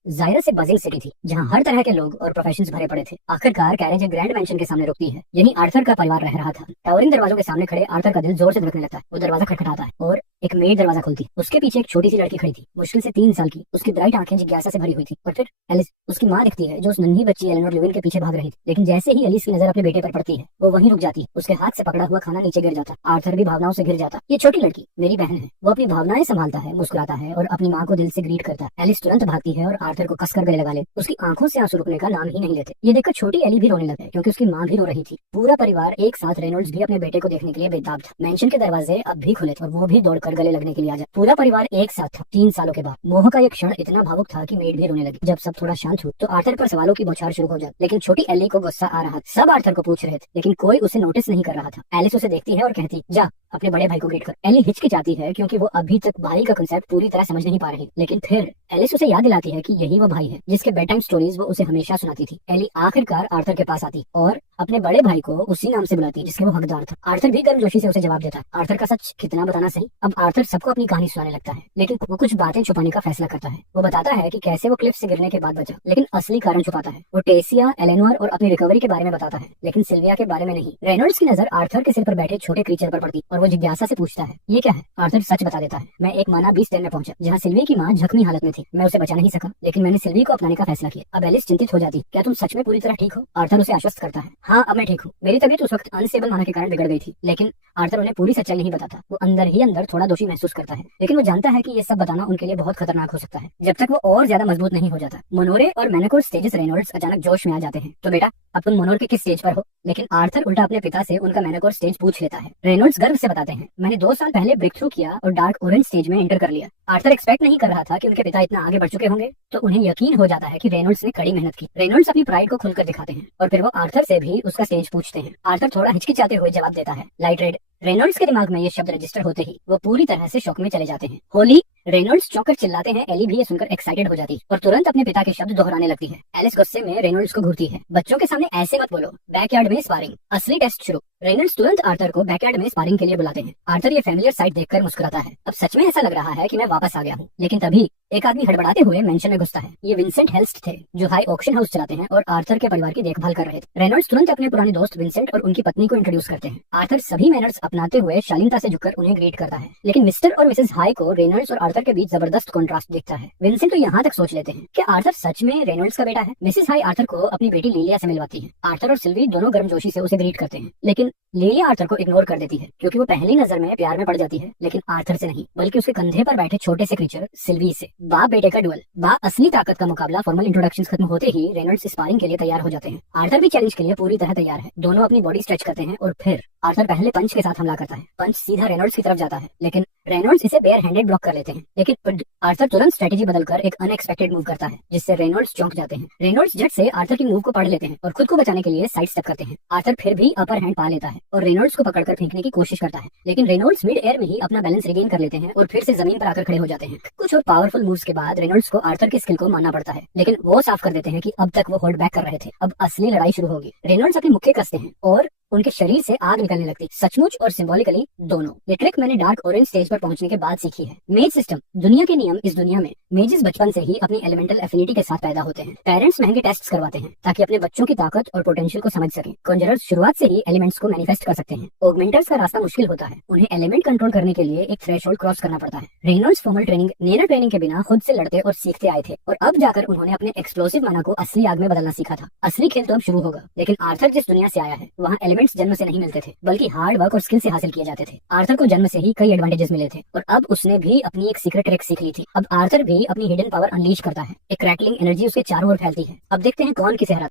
जायरस एक बजिंग सिटी थी, जहां हर तरह के लोग और प्रोफेशंस भरे पड़े थे। आखिरकार कैरेज एक ग्रैंड मैंशन के सामने रुकती है। यही आर्थर का परिवार रह रहा था। टावरिंग दरवाजों के सामने खड़े आर्थर का दिल जोर से धड़कने लगता है। वो दरवाजा खटखटाता है और एक मेड दरवाजा खोलती है। उसके पीछे एक छोटी सी लड़की खड़ी थी, मुश्किल से 3 साल की। उसकी ब्राइट आंखें जिज्ञासा से भरी हुई थी। और फिर एलिस, उसकी माँ दिखती है, जो उस नन्ही बच्ची एलेनोर ल्यूविन के पीछे भाग रही थी। लेकिन जैसे ही एलिस की नजर अपने बेटे पर पड़ती है, वो वहीं रुक जाती है। उसके हाथ से पकड़ा हुआ खाना नीचे गिर जाता है। आर्थर भी भावनाओं से घिर जाता। ये छोटी लड़की मेरी बहन है। वो अपनी भावनाएं संभालता है, मुस्कुराता है और अपनी माँ को दिल से ग्रीट करता है। एलिस तुरंत भागती है और आर्थर को कसकर गले लगा ले। उसकी आंखों से आंसू रुकने का नाम ही नहीं लेते। ये देखकर छोटी एली भी रोने लगे, क्योंकि उसकी माँ भी रो रही थी। पूरा परिवार एक साथ, रेनॉल्ड्स भी अपने बेटे को देखने के लिए बेताब था। मैंशन के दरवाजे अब भी खुले थे और वो भी दौड़कर गले लगने के लिए आ जाए। पूरा परिवार एक साथ था 3 सालों के बाद। मोह का ये क्षण इतना भावुक था कि मेड भी रोने लगी। जब सब थोड़ा शांत हुआ तो आर्थर पर सवालों की बौछार शुरू हो जाती, लेकिन छोटी एली को गुस्सा आ रहा था। सब आर्थर को पूछ रहे थे, लेकिन कोई उसे नोटिस नहीं कर रहा था। एलिस उसे देखती है और कहती, जा अपने बड़े भाई को ग्रीट कर। एली हिचकिचाती है, क्योंकि वो अभी तक भाई का कांसेप्ट पूरी तरह समझ नहीं पा रही। लेकिन फिर एलिस उसे याद दिलाती है कि यही वो भाई है जिसके बेड टाइम स्टोरीज वो उसे हमेशा सुनाती थी। एली आखिरकार आर्थर के पास आती और अपने बड़े भाई को उसी नाम से बुलाती जिसके वो हकदार था। आर्थर भी गर्मजोशी से उसे जवाब देता। आर्थर का सच कितना बताना सही। अब आर्थर सबको अपनी कहानी सुनाने लगता है, लेकिन वो कुछ बातें छुपाने का फैसला करता है। वो बताता है कि कैसे वो क्लिफ से गिरने के बाद बचा, लेकिन असली कारण छुपाता है। वो टेसिया, एलेनोर और अपनी रिकवरी के बारे में बताता है, लेकिन सिल्विया के बारे में नहीं। रेनॉल्ड्स की नजर आर्थर के सिर पर बैठे छोटे क्रीचर पर पड़ती और वो जिज्ञासा से पूछता है, ये क्या है? आर्थर सच बता देता है, मैं एक माना बीस में पहुंचा जहाँ सिल्वी की माँ जख्मी हालत में थी। मैं उसे बचा नहीं सका, लेकिन मैंने सिल्वी को अपनाने का फैसला किया। अब एलिस चिंतित हो जाती, क्या तुम सच में पूरी तरह ठीक हो? आर्थर उसे आश्वस्त करता है, हाँ अब मैं ठीक हूँ। मेरी तबीयत उस वक्त अनस्टेबल माना के कारण बिगड़ गई थी, लेकिन आर्थर उन्हें पूरी सच्चाई नहीं बताता। वो अंदर ही अंदर थोड़ा दोषी महसूस करता है, लेकिन वो जानता है कि ये सब बताना उनके लिए बहुत खतरनाक हो सकता है जब तक वो और ज्यादा मजबूत नहीं हो जाता। मोनोरे और मैनेकोर स्टेजेस रेनॉल्ड्स अचानक जोश में आ जाते हैं, तो बेटा अब तुम मोनोर के किस स्टेज पर हो? लेकिन आर्थर उल्टा अपने पिता से उनका मैनेकोर स्टेज पूछ लेता है। रेनॉल्ड्स गर्व से बताते हैं, मैंने 2 साल पहले ब्रेक थ्रू किया और डार्क ऑरेंज स्टेज में एंटर कर लिया। आर्थर एक्सपेक्ट नहीं कर रहा था कि उनके पिता इतना आगे बढ़ चुके होंगे, तो उन्हें यकीन हो जाता है कि रेनॉल्ड्स ने कड़ी मेहनत की। रेनॉल्ड्स अपनी प्राइड को खुलकर दिखाते हैं और फिर वो आर्थर से भी उसका स्टेज पूछते हैं। आर्थर थोड़ा हिचकिचाते हुए जवाब देता है, लाइट रेड। रेनॉल्ड्स के दिमाग में ये शब्द रजिस्टर होते ही वो पूरी तरह से शॉक में चले जाते हैं। होली! रेनॉल्ड्स चौंकर चिल्लाते हैं। एली भी ये सुनकर एक्साइटेड हो जाती और तुरंत अपने पिता के शब्द दोहराने लगती है। एलिस गुस्से में रेनॉल्ड्स को घूरती है, बच्चों के सामने ऐसे मत बोलो। बैकयार्ड में स्पारिंग, असली टेस्ट शुरू। रेनॉल्ड्स तुरंत आर्थर को बैकयार्ड में स्पारिंग के लिए बुलाते हैं। आर्थर ये फैमिलियर साइट देखकर मुस्कुराता है, अब सच में ऐसा लग रहा है कि मैं वापस आ गया हूँ। लेकिन तभी एक आदमी हड़बड़ाते हुए मेंशन में घुसता है। ये विंसेंट हेल्स्ट थे, जो हाई ऑक्शन हाउस चलाते हैं और आर्थर के परिवार की देखभाल कर रहे थे। रेनॉल्ड्स तुरंत अपने पुराने दोस्त विंसेंट और उनकी पत्नी को इंट्रोड्यूस करते हैं। आर्थर सभी मैनर्स अपनाते हुए शालीनता से झुककर उन्हें ग्रीट करता है, लेकिन मिस्टर और मिसेस हाई को रेनॉल्ड्स और आर्थर के बीच जबरदस्त कॉन्ट्रास्ट दिखता है। विंसेंट तो यहाँ तक सोच लेते हैं कि आर्थर सच में रेनॉल्ड्स का बेटा है। मिसेस हाई आर्थर को अपनी बेटी लिलिया से मिलवाती है। आर्थर और सिल्वी दोनों गर्मजोशी से उसे ग्रीट करते हैं, लेकिन लिलिया आर्थर को इग्नोर कर देती है क्योंकि वो पहली नजर में प्यार में पड़ जाती है, लेकिन आर्थर से नहीं, बल्कि उसके कंधे पर बैठे छोटे से क्रीचर सिल्वी से। बाप बेटे का डुअल, बाप असली ताकत का मुकाबला। फॉर्मल इंट्रोडक्शंस खत्म होते ही रेनॉल्ड्स स्पारिंग के लिए तैयार हो जाते हैं। आर्थर भी चैलेंज के लिए पूरी तरह तैयार है। दोनों अपनी बॉडी स्ट्रेच करते हैं और फिर आर्थर पहले पंच के साथ हमला करता है। पंच सीधा रेनॉल्ड्स की तरफ जाता है, लेकिन रेनॉल्ड्स इसे बेयर हैंडेड ब्लॉक कर लेते हैं। लेकिन आर्थर तुरंत स्ट्रेटेजी बदलकर एक अनएक्सपेक्टेड मूव करता है, जिससे रेनॉल्ड्स चौंक जाते हैं। रेनॉल्ड्स झट से आर्थर की मूव को पढ़ लेते हैं और खुद को बचाने के लिए साइड स्टेप करते हैं। आर्थर फिर भी अपर हैंड पा लेता है और रेनॉल्ड्स को पकड़कर फेंकने की कोशिश करता है, लेकिन रेनॉल्ड्स मिड एयर में ही अपना बैलेंस रिगेन कर लेते हैं और फिर से जमीन पर आकर खड़े हो जाते हैं। कुछ और पावरफुल मूव्स के बाद रेनॉल्ड्स को आर्थर की स्किल को मानना पड़ता है, लेकिन वो साफ कर देते हैं कि अब तक वो होल्ड बैक कर रहे थे, अब असली लड़ाई शुरू होगी। रेनॉल्ड्स अपने मुक्के कसते हैं और उनके शरीर से आग निकलने लगती, सचमुच और सिंबॉलिकली दोनों। ये ट्रिक मैंने डार्क ऑरेंज स्टेज पर पहुंचने के बाद सीखी है। मेज सिस्टम, दुनिया के नियम। इस दुनिया में मेजेस बचपन से ही अपनी एलिमेंटल एफिनिटी के साथ पैदा होते हैं। पेरेंट्स महंगे टेस्ट्स करवाते हैं ताकि अपने बच्चों की ताकत और पोटेंशियल को समझ सकें। कॉन्जरर्स शुरुआत से ही एलिमेंट्स को मैनिफेस्ट कर सकते हैं। ऑगमेंटर्स का रास्ता मुश्किल होता है, उन्हें एलिमेंट कंट्रोल करने के लिए एक थ्रेशोल्ड क्रॉस करना पड़ता है। रेनॉल्ड्स फॉर्मल ट्रेनिंग, नेनर ट्रेनिंग के बिना खुद से लड़ते और सीखते आए थे और अब जाकर उन्होंने अपने एक्सप्लोसिव माना को असली आग में बदलना सीखा था। असली खेल तो अब शुरू होगा, लेकिन आर्थर जिस दुनिया से आया है वहाँ एलिमेंट्स जन्म से नहीं मिलते थे, बल्कि हार्ड वर्क और स्किल से हासिल किए जाते थे। आर्थर को जन्म से ही कई एडवांटेजेस मिले थे और अब उसने भी अपनी एक सीक्रेट ट्रिक सीख ली थी। अब आर्थर भी अपनी हिडन पावर अनलीश करता है। एक क्रैकलिंग एनर्जी उसके चारों ओर फैलती है। अब देखते हैं कौन किसे हराता है।